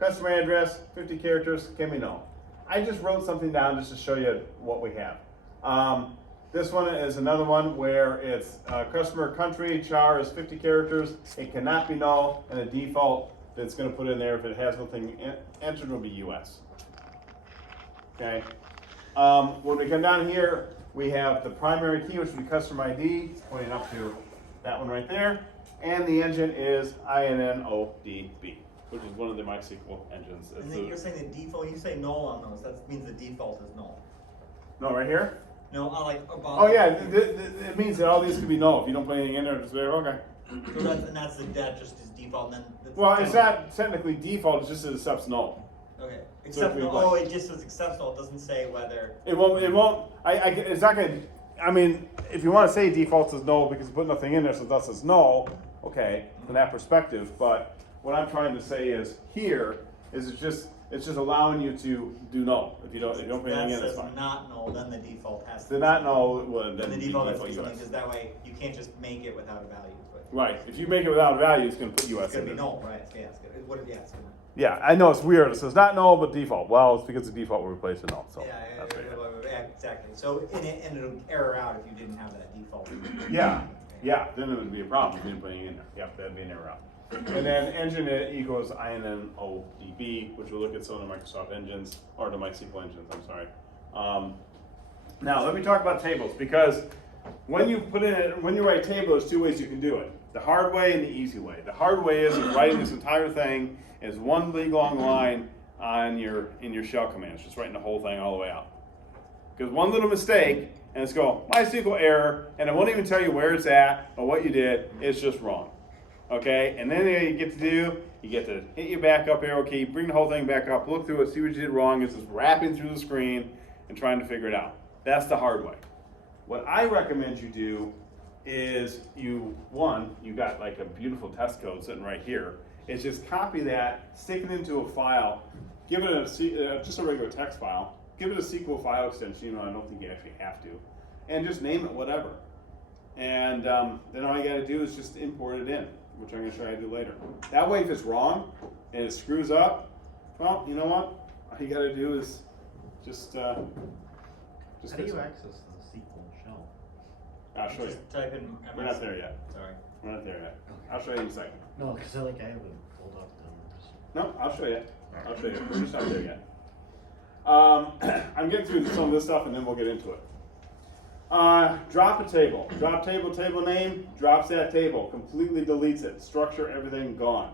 Customer address, 50 characters, can be null. I just wrote something down just to show you what we have. This one is another one where it's customer country, char is 50 characters. It cannot be null, and the default that's going to put in there if it has nothing entered will be US. Okay. When we come down here, we have the primary key, which would be customer ID, it's pointing up to that one right there, and the engine is INNODB, which is one of the MySQL engines. And then you're saying the default, you say null on those, that means the default is null. No, right here? No, I like above. Oh yeah, it means that all these could be null. If you don't put anything in there, it's there, okay. So that just is default, and then. Well, it's not technically default, it's just that it accepts null. Okay, So except, if we oh, like- it just says accepts null, it doesn't say whether. It won't, it's not gonna, I mean, if you wanna say default is null because you put nothing in there, so thus it's null, okay, from that perspective, but what I'm trying to say is here, is it's just allowing you to do null. If you don't put anything in, it's That fine. says not null, then the default has to. If they're not null, it would, Then then the be default has to default be something, US. because that way you can't just make it without a value. But Right, if you make it without a value, it's gonna put US it's gonna in be there. null, right? Yeah, it's gonna, it's gonna. Yeah, I know it's weird. It says not null, but default. Well, it's because the default will replace the null, so Yeah, that's what it is. yeah, exactly. So, and it'll error out if you didn't have that default. Yeah, then it would be a problem if you didn't put anything in there. Yep, that'd be an error out. And then engine equals INNODB, which will look at some of the Microsoft engines, or the MySQL engines, I'm sorry. Now, let me talk about tables, because when you write a table, there's two ways you can do it. The hard way and the easy way. The hard way is you're writing this entire thing as one big long line in your shell commands, just writing the whole thing all the way out. Because one little mistake, and it's go MySQL error, and it won't even tell you where it's at or what you did. It's just wrong. Okay, and then you get to hit your back up arrow key, bring the whole thing back up, look through it, see what you did wrong. It's just wrapping through the screen and trying to figure it out. That's the hard way. What I recommend you do is you got like a beautiful test code sitting right here. Is just copy that, stick it into a file, give it just a regular text file, give it a SQL file extension. I don't think you actually have to, and just name it whatever. And then all you got to do is just import it in, which I'm going to show you how to do later. That way, if it's wrong and it screws up, well, you know what? All you got to do is just How do fix you it. access the SQL shell? I'll show you. Just type in. We're not there yet. Sorry. We're not there yet. I'll show you in a second. No, because I haven't pulled up the numbers. No, I'll show you. I'll show you. We're just not there yet. I'm getting through some of this stuff and then we'll get into it. Drop a table. Drop table name, drops that table, completely deletes it. Structure, everything gone.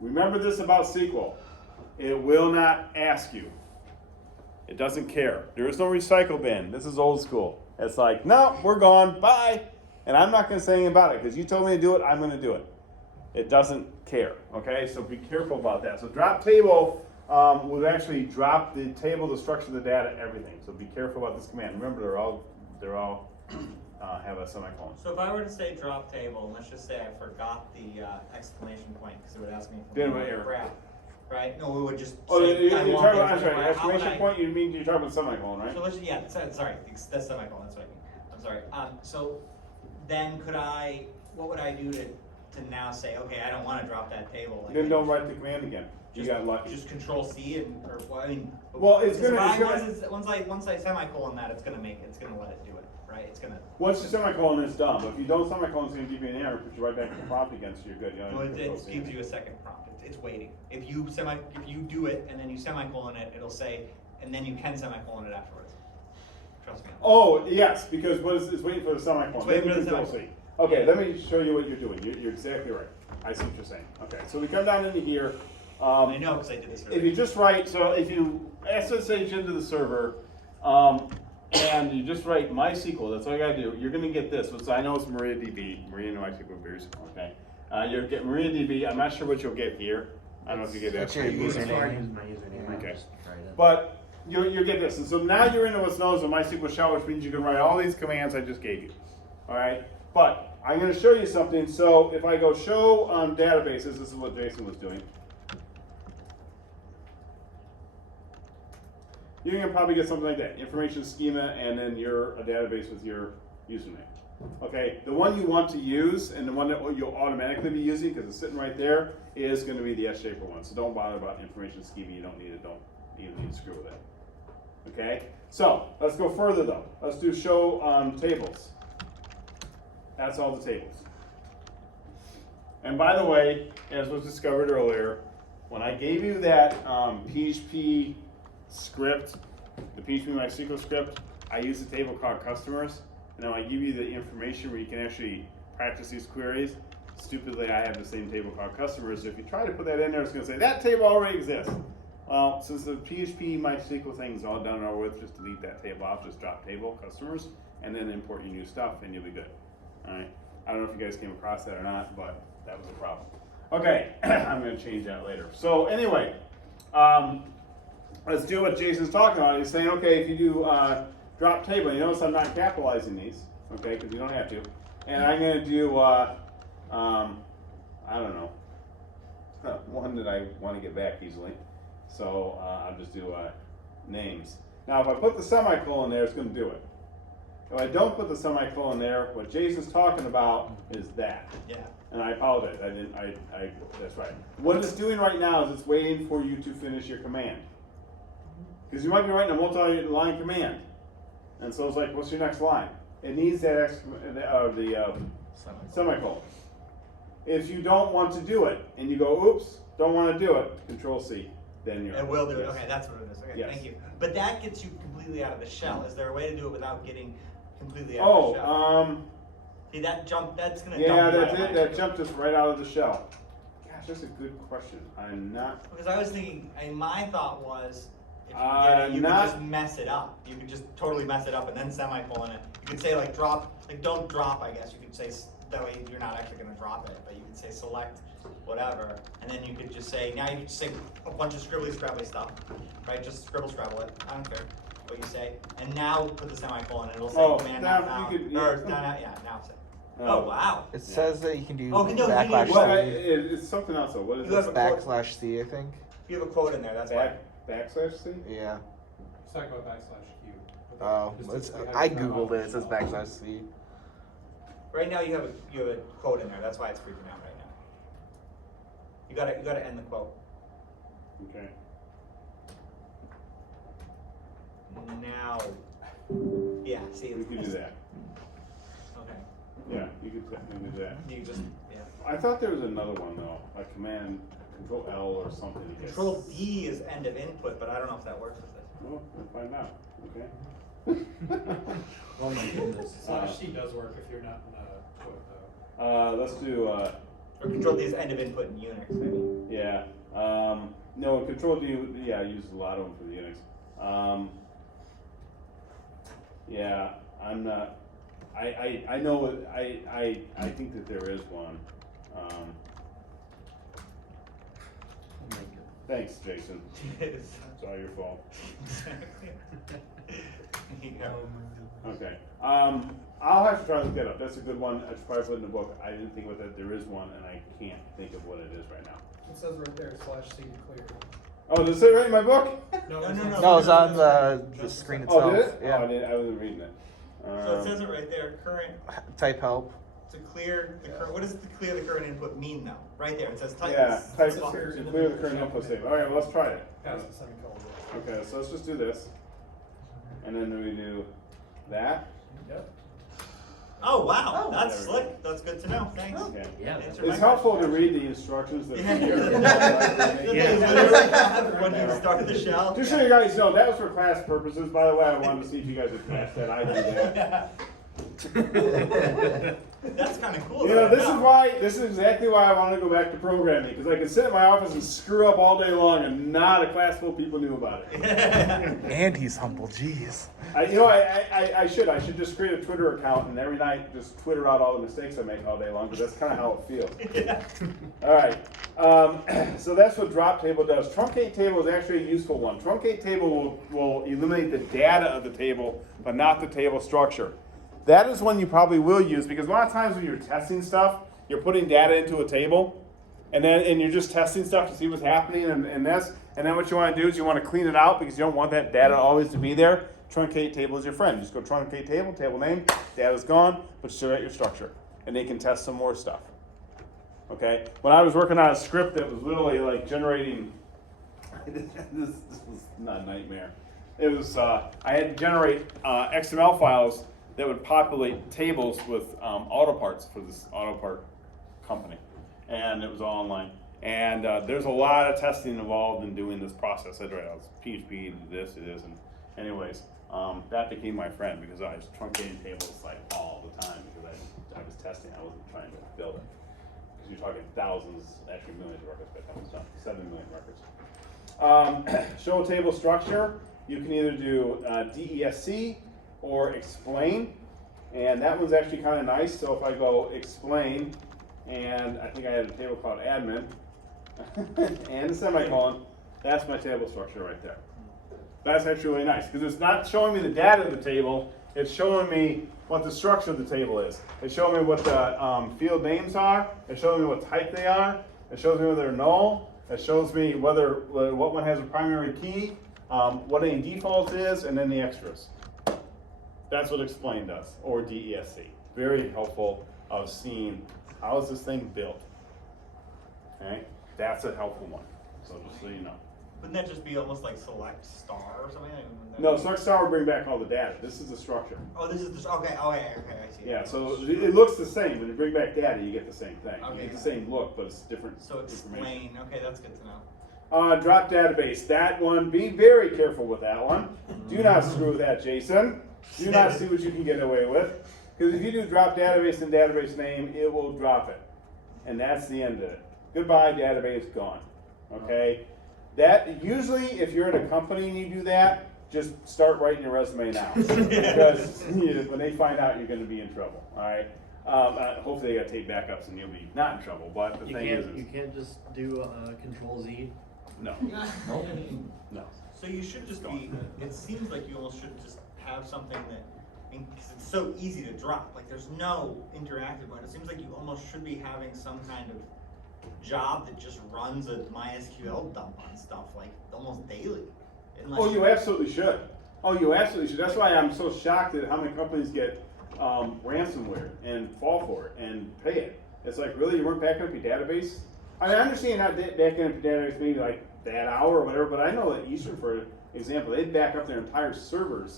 Remember this about SQL. It will not ask you. It doesn't care. There is no recycle bin. This is old school. It's like, no, we're gone, bye. And I'm not going to say anything about it because you told me to do it, I'm going to do it. It doesn't care, okay? So be careful about that. So drop table will actually drop the table, the structure, the data, everything. So be careful about this command. Remember, they're all have a semicolon. So if I were to say drop table, and let's just say I forgot the exclamation point because it would ask me for Then my what error? graph, right? No, we would just. Oh, say, you're I talking want about, I'm this sorry, everywhere. How would exclamation point, you mean you're talking about semicolon, right? So let's, yeah, sorry, that's semicolon, that's what I mean. I'm sorry. So then what would I do to now say, okay, I don't want to drop that table? Like, Then don't write the command again. You got lucky. Just Control C and, or, well, I mean. Well, it's because gonna- once I semicolon that, it's gonna let it do it, right? It's gonna. Once the semicolon is done, but if you don't semicolon, it's going to give you an error, put you right back to the prompt again, so you're good. You don't Well, need to it Control C. gives you a second prompt. It's waiting. If you do it and then you semicolon it, it'll say, and then you can semicolon it afterwards. Trust me. Oh, yes, because what is, it's waiting for the semicolon. It's waiting Then for you the Control C. Okay, let me show you what you're doing. You're exactly right. I see what you're saying. Okay, so we come down into here. I know because I did this If earlier. you just write, so if you SSH into the server, and you just write MySQL, that's all you gotta do. You're gonna get this, which I know is MariaDB, Maria and MySQL beers, okay? You'll get MariaDB. I'm not sure what you'll get here. I don't know if you get that. That's your username. My username. Okay. Just try it. But you'll get this. And so now you're into what's known as a MySQL shell, which means you can write all these commands I just gave you. All right? But I'm going to show you something. So if I go show databases, this is what Jason was doing. You're going to probably get something like that. Information schema and then a database with your username. Okay, the one you want to use and the one that you'll automatically be using because it's sitting right there is going to be the S-Shaper one. So don't bother about information schema. You don't need it. Don't even need to screw with it. Okay, so let's go further though. Let's do show tables. That's all the tables. And by the way, as was discovered earlier, when I gave you that PHP script, the PHP MySQL script, I used a table called customers. And now I give you the information where you can actually practice these queries. Stupidly, I have the same table called customers. So if you try to put that in there, it's going to say that table already exists. Well, since the PHP MySQL thing is all done and over with, just delete that table out. Just drop table customers, and then import your new stuff, and you'll be good. All right. I don't know if you guys came across that or not, but that was a problem. Okay, I'm going to change that later. So anyway, let's do what Jason's talking about. He's saying, okay, if you do drop table, you notice I'm not capitalizing these, okay, because you don't have to. And I'm going to do, I don't know, one that I want to get back easily. So I'll just do names. Now, if I put the semicolon there, it's going to do it. If I don't put the semicolon there, what Jason's talking about is that. Yeah. And I apologize. That's right. What it's doing right now is it's waiting for you to finish your command. Because you might be writing a multi-line command. And so it's like, what's your next line? It needs that semicolon. If you don't want to do it, and you go, oops, don't want to do it, Control C, then you're. It will do it. Yes. Okay, that's what it is. Okay, Yes. thank you. But that gets you completely out of the shell. Is there a way to do it without getting completely out of the shell? See that jump? That's gonna. Yeah, dump you that's out of it. That MySQL. jumped us right out of the shell. Gosh, that's a good question. I'm not. Because I was thinking, my thought was, if you Uh, get it, you not- could just mess it up. You could just totally mess it up and then semicolon it. You could say like drop, like don't drop, I guess. You could say, that way you're not actually gonna drop it, but you could say select whatever, and then you could just say, now you could just say a bunch of scribbly scrabbly stuff, right? Just scribble scrabble it, I don't care what you say. And now put the semicolon and it'll say Oh, command now not found. you could- yeah. Or now say. Oh wow. It says that you can do Oh, no, you backslash need- Well, C. it's something else though. What is You have this? a- Backslash C, I think. You have a quote in there, that's why. Backslash C? Yeah. It's talking about backslash Q. Oh, I googled it. It says backslash C. Right now you have a quote in there, that's why it's freaking out right now. You gotta end the quote. Okay. Now, yeah, see. We can do that. Okay, Yeah, you could technically do that. you just, yeah. I thought there was another one though, like command Control L or something. I guess. Control D is end of input, but I don't know if that works with this. Well, we'll find out. Okay. Oh my goodness. Slash C does work if you're not in the code though. Let's do. Or control D is end of input in Unix. I mean. Yeah. No, Control D. Yeah, I use a lot of them for the Unix. Yeah, I'm not. I know. I think that there is one. Oh my goodness. Thanks, Jason. Yes. It's all your fault. You know. Okay. I'll have to try to look that up. That's a good one. I should probably put in the book. I didn't think about that. There is one, and I can't think of what it is right now. It says right there, slash C to clear. Oh, does it say right in my book? No. No, it's on the screen itself. Oh, did it? Yeah. Oh, I wasn't reading it. So it says it right there. Current Type help. to clear the current. What does to clear the current input mean though? Right there. It says type. Yeah, type it's- to clear the current input statement. All right, well, let's try it. Past the semicolon. Okay, so let's just do this. And then we do that. Yep. Oh wow, Oh. that's There we go. slick. That's good to know. Thanks. Okay. Yeah. Answer It's my helpful to question. read the instructions that Yeah. appear. When you start the shell. Just so you guys know, that was for class purposes. By the way, I wanted to see if you guys would catch that. I did that. That's kind of cool. You know, this is exactly why I wanted to go back to programming, because I could sit in my office and screw up all day long and not a class full of people knew about it. And he's humble, jeez. I should just create a Twitter account and every night just Twitter out all the mistakes I make all day long, because that's kind of how it feels. All right, so that's what drop table does. Truncate table is actually a useful one. Truncate table will eliminate the data of the table, but not the table structure. That is one you probably will use, because a lot of times when you're testing stuff, you're putting data into a table, and you're just testing stuff to see what's happening and then what you want to do is you want to clean it out because you don't want that data always to be there. Truncate table is your friend. Just go truncate table, table name, data's gone, but still got your structure, and they can test some more stuff. Okay, when I was working on a script that was literally like generating, this was not a nightmare. It was I had to generate XML files that would populate tables with auto parts for this auto part company, and it was all online. And there's a lot of testing involved in doing this process. I tried out PHP, this, it is, and anyways, that became my friend because I was truncating tables like all the time because I was testing. I wasn't trying to build it. Because you're talking thousands, actually millions of records by the time it's done, 7 million records. Show table structure, you can either do DESC or explain, and that one's actually kind of nice. So if I go explain, and I think I had a table called admin, and a semicolon, that's my table structure right there. That's actually really nice, because it's not showing me the data of the table, it's showing me what the structure of the table is. It's showing me what the field names are, it's showing me what type they are, it shows me whether they're null, it shows me whether what one has a primary key, what any default is, and then the extras. That's what explain does, or DESC. Very helpful of seeing how is this thing built. Okay, that's a helpful one. So just so you know. Wouldn't that just be almost like select star or something? No, Select Star will bring back all the data. This is the structure. Oh, this is the okay. Oh, yeah, okay, I see. Yeah, so it looks the same. When you bring back data, you get the same thing. You Okay. get the same look, but it's different. So information. explain. Okay, that's good to know. Drop database. That one, be very careful with that one. Do not screw with that, Jason. Do not see what you can get away with. Because if you do drop database and database name, it will drop it. And that's the end of it. Goodbye, database, gone. Okay? That usually, if you're at a company and you do that, just start writing your resume now. Because when they find out, you're going to be in trouble. All right? Hopefully they got tape backups and you'll be not in trouble. But the thing is, You can't just do Control Z. no. Nope. No. So you should just be. It seems like you almost should just have something that, because it's so easy to drop. Like there's no interactive one. It seems like you almost should be having some kind of job that just runs a MySQL dump on stuff like almost daily. Unless Oh, you absolutely should. Oh, you absolutely should. That's why I'm so shocked at how many companies get ransomware and fall for it and pay it. It's like, really, you weren't backing up your database? I mean, I understand not backing up your database maybe like that hour or whatever, but I know that Eastern, for example, they back up their entire server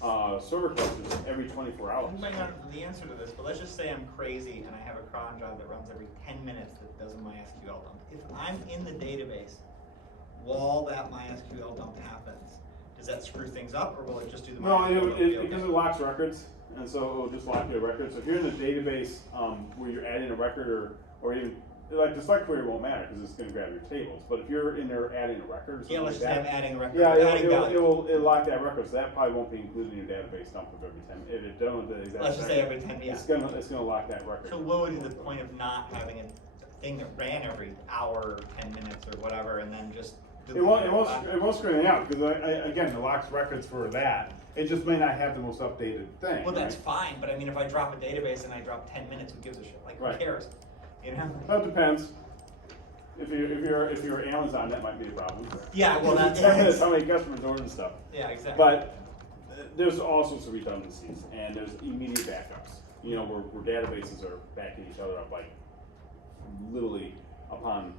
clusters every 24 hours. You might not know the answer to this, but let's just say I'm crazy and I have a cron job that runs every 10 minutes that does a MySQL dump. If I'm in the database while that MySQL dump happens, Does that screw things up, or will it just do the? No, MySQL? because it locks records, and so it will just lock your records. So if you're in the database where you're adding a record, or even like the select query won't matter because it's going to grab your tables. But if you're in there adding a record or something Yeah, let's like just that, have adding a record. yeah, adding value. it'll lock that record. So that probably won't be included in your database dump of every 10. If it don't, the exact Let's just say every 10, yeah. it's gonna lock that record. So what would be the point of not having a thing that ran every hour, 10 minutes, or whatever, and then just? It won't screw anything out because again, it locks records for that. It just may not have the most updated thing. Well, that's right? fine, but I mean, if I drop a database and I drop 10 minutes, who gives a shit? Like, Right. who cares? You know? That depends. If you're Amazon, that might be a problem. Yeah, well, that's 10 minutes, how many customers order stuff. yeah, exactly. But there's all sorts of redundancies, and there's immediate backups. You know, where databases are backing each other up, like literally upon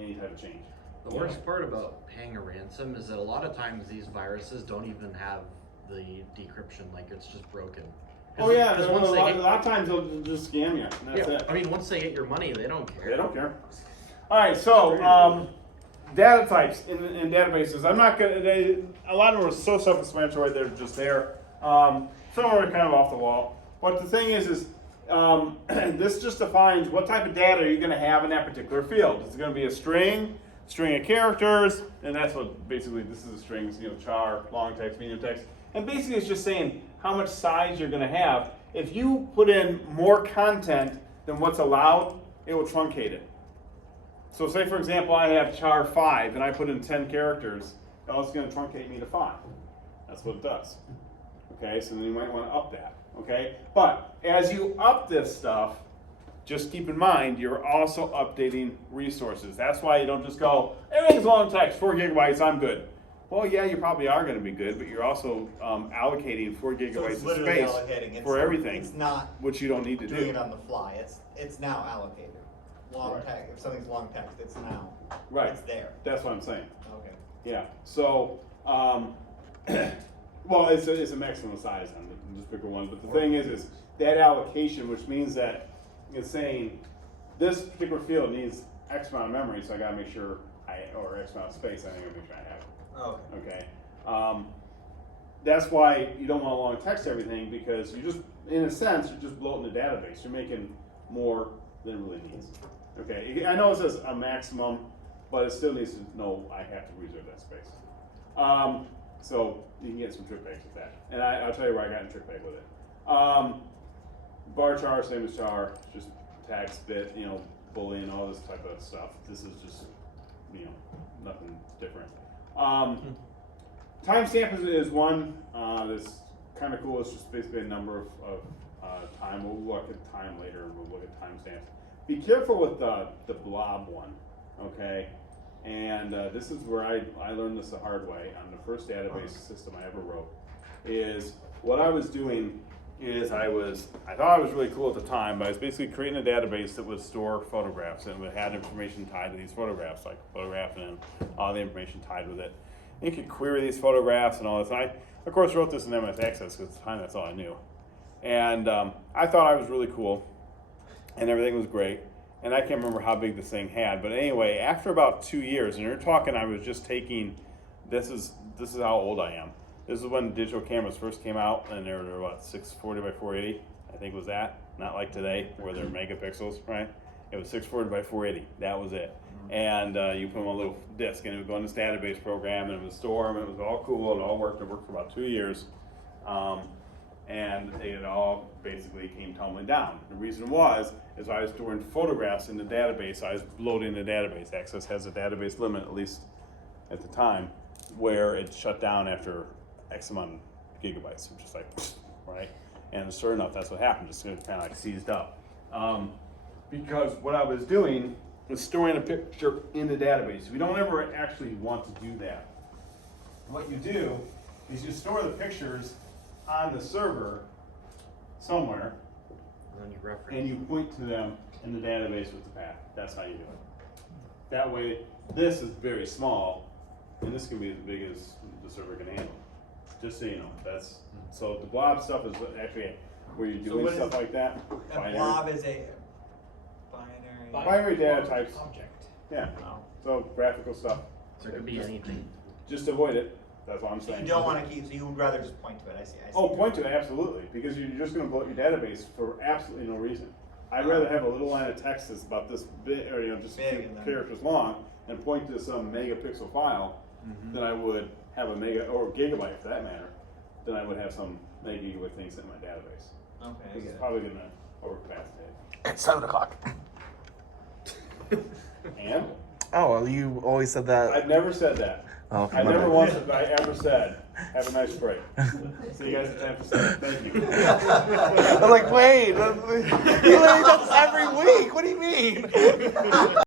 any type of change. The worst part about paying a ransom is that a lot of times these viruses don't even have the decryption, like it's just broken. Oh yeah, Because a once they lot get, of times they'll just scam you, and that's yeah, it. I mean, once they get your money, they don't care. They don't care. All right, so data types in databases. I'm not gonna. A lot of them are so self-explanatory; they're just there. Some are kind of off the wall. But the thing is this just defines what type of data you're going to have in that particular field. It's going to be a string of characters, and that's what basically this is a string. You know, char, long text, medium text, and basically it's just saying how much size you're going to have. If you put in more content than what's allowed, it will truncate it. So say for example I have char 5 and I put in 10 characters, well, it's going to truncate me to 5. That's what it does. Okay, so then you might want to up that. Okay, but as you up this stuff, just keep in mind you're also updating resources. That's why you don't just go, everything's long text, 4 gigabytes, I'm good. Well, yeah, you probably are going to be good, but you're also allocating 4 gigabytes So it's of literally space allocating. for everything, It's not which you don't need to doing do. it on the fly. It's now allocated. Long Right. text. If something's long text, it's now. Right. It's there. That's what I'm saying. Okay. Yeah. So, well, it's a maximum size on just bigger ones. But the thing is that allocation, which means that it's saying this particular field needs X amount of memory, so I got to make sure or X amount of space. I think I make sure I have it. Okay. Okay. That's why you don't want to long text everything because you just, in a sense, you're just bloating the database. You're making more than it really needs. Okay. I know it says a maximum, but it still needs to know I have to reserve that space. So you can get some trick bags with that, and I'll tell you where I got in trick bag with it. Bar char, same as char, just text, bit, you know, boolean, all this type of stuff. This is just, you know, nothing different. Timestamp is one that's kind of cool. It's just basically a number of time. We'll look at time later, and we'll look at timestamps. Be careful with the blob one, okay? And this is where I learned this the hard way on the first database system I ever wrote. Is what I was doing is I thought I was really cool at the time, but I was basically creating a database that would store photographs and it had information tied to these photographs, like photograph and all the information tied with it. And you could query these photographs and all this. And I, of course, wrote this in MS Access because at the time that's all I knew. And I thought I was really cool, and everything was great. And I can't remember how big this thing had, but anyway, after about 2 years, and you're talking, I was just taking. This is how old I am. This is when digital cameras first came out, and they were what, 640 by 480, I think was that. Not like today, where they're megapixels, right? It was 640 by 480. That was it. And you put them on a little disk, and it would go in this database program, and it would store them. And it was all cool. It all worked. It worked for about 2 years. And it all basically came tumbling down. The reason is I was storing photographs in the database. I was bloating the database. Access has a database limit, at least at the time, where it shut down after X amount of gigabytes. It was just like, right? And sure enough, that's what happened. Just kind of like seized up. Because what I was doing was storing a picture in the database. We don't ever actually want to do that. What you do is you store the pictures on the server somewhere, And then you reference. and you point to them in the database with the path. That's how you do it. That way, this is very small, and this can be as big as the server can handle. Just so you know, so the blob stuff is actually where you're doing what stuff is- like that. A blob is a binary. Binary data types. Object. Yeah. Oh. So graphical stuff. So it could be anything. Just avoid it. That's what I'm saying. You don't want to keep, so you would rather just point to it. I see. Oh, point to it, absolutely, because you're just gonna blow up your database for absolutely no reason. I'd rather have a little line of text that's about this big, or just a Big few and then- characters long, and point to some megapixel file, than I would have a mega, or gigabyte for that matter, than I would have some mega gigabyte things in my database. Okay, I Because get it's it. probably gonna overcapacitate. It's 7 o'clock. And? Oh, well, you always said that. I've never said that. Oh, I my never bad. once have I ever said, have a nice break. See you guys at 10%. Thank you. I'm like, wait, you literally does this every week. What do you mean?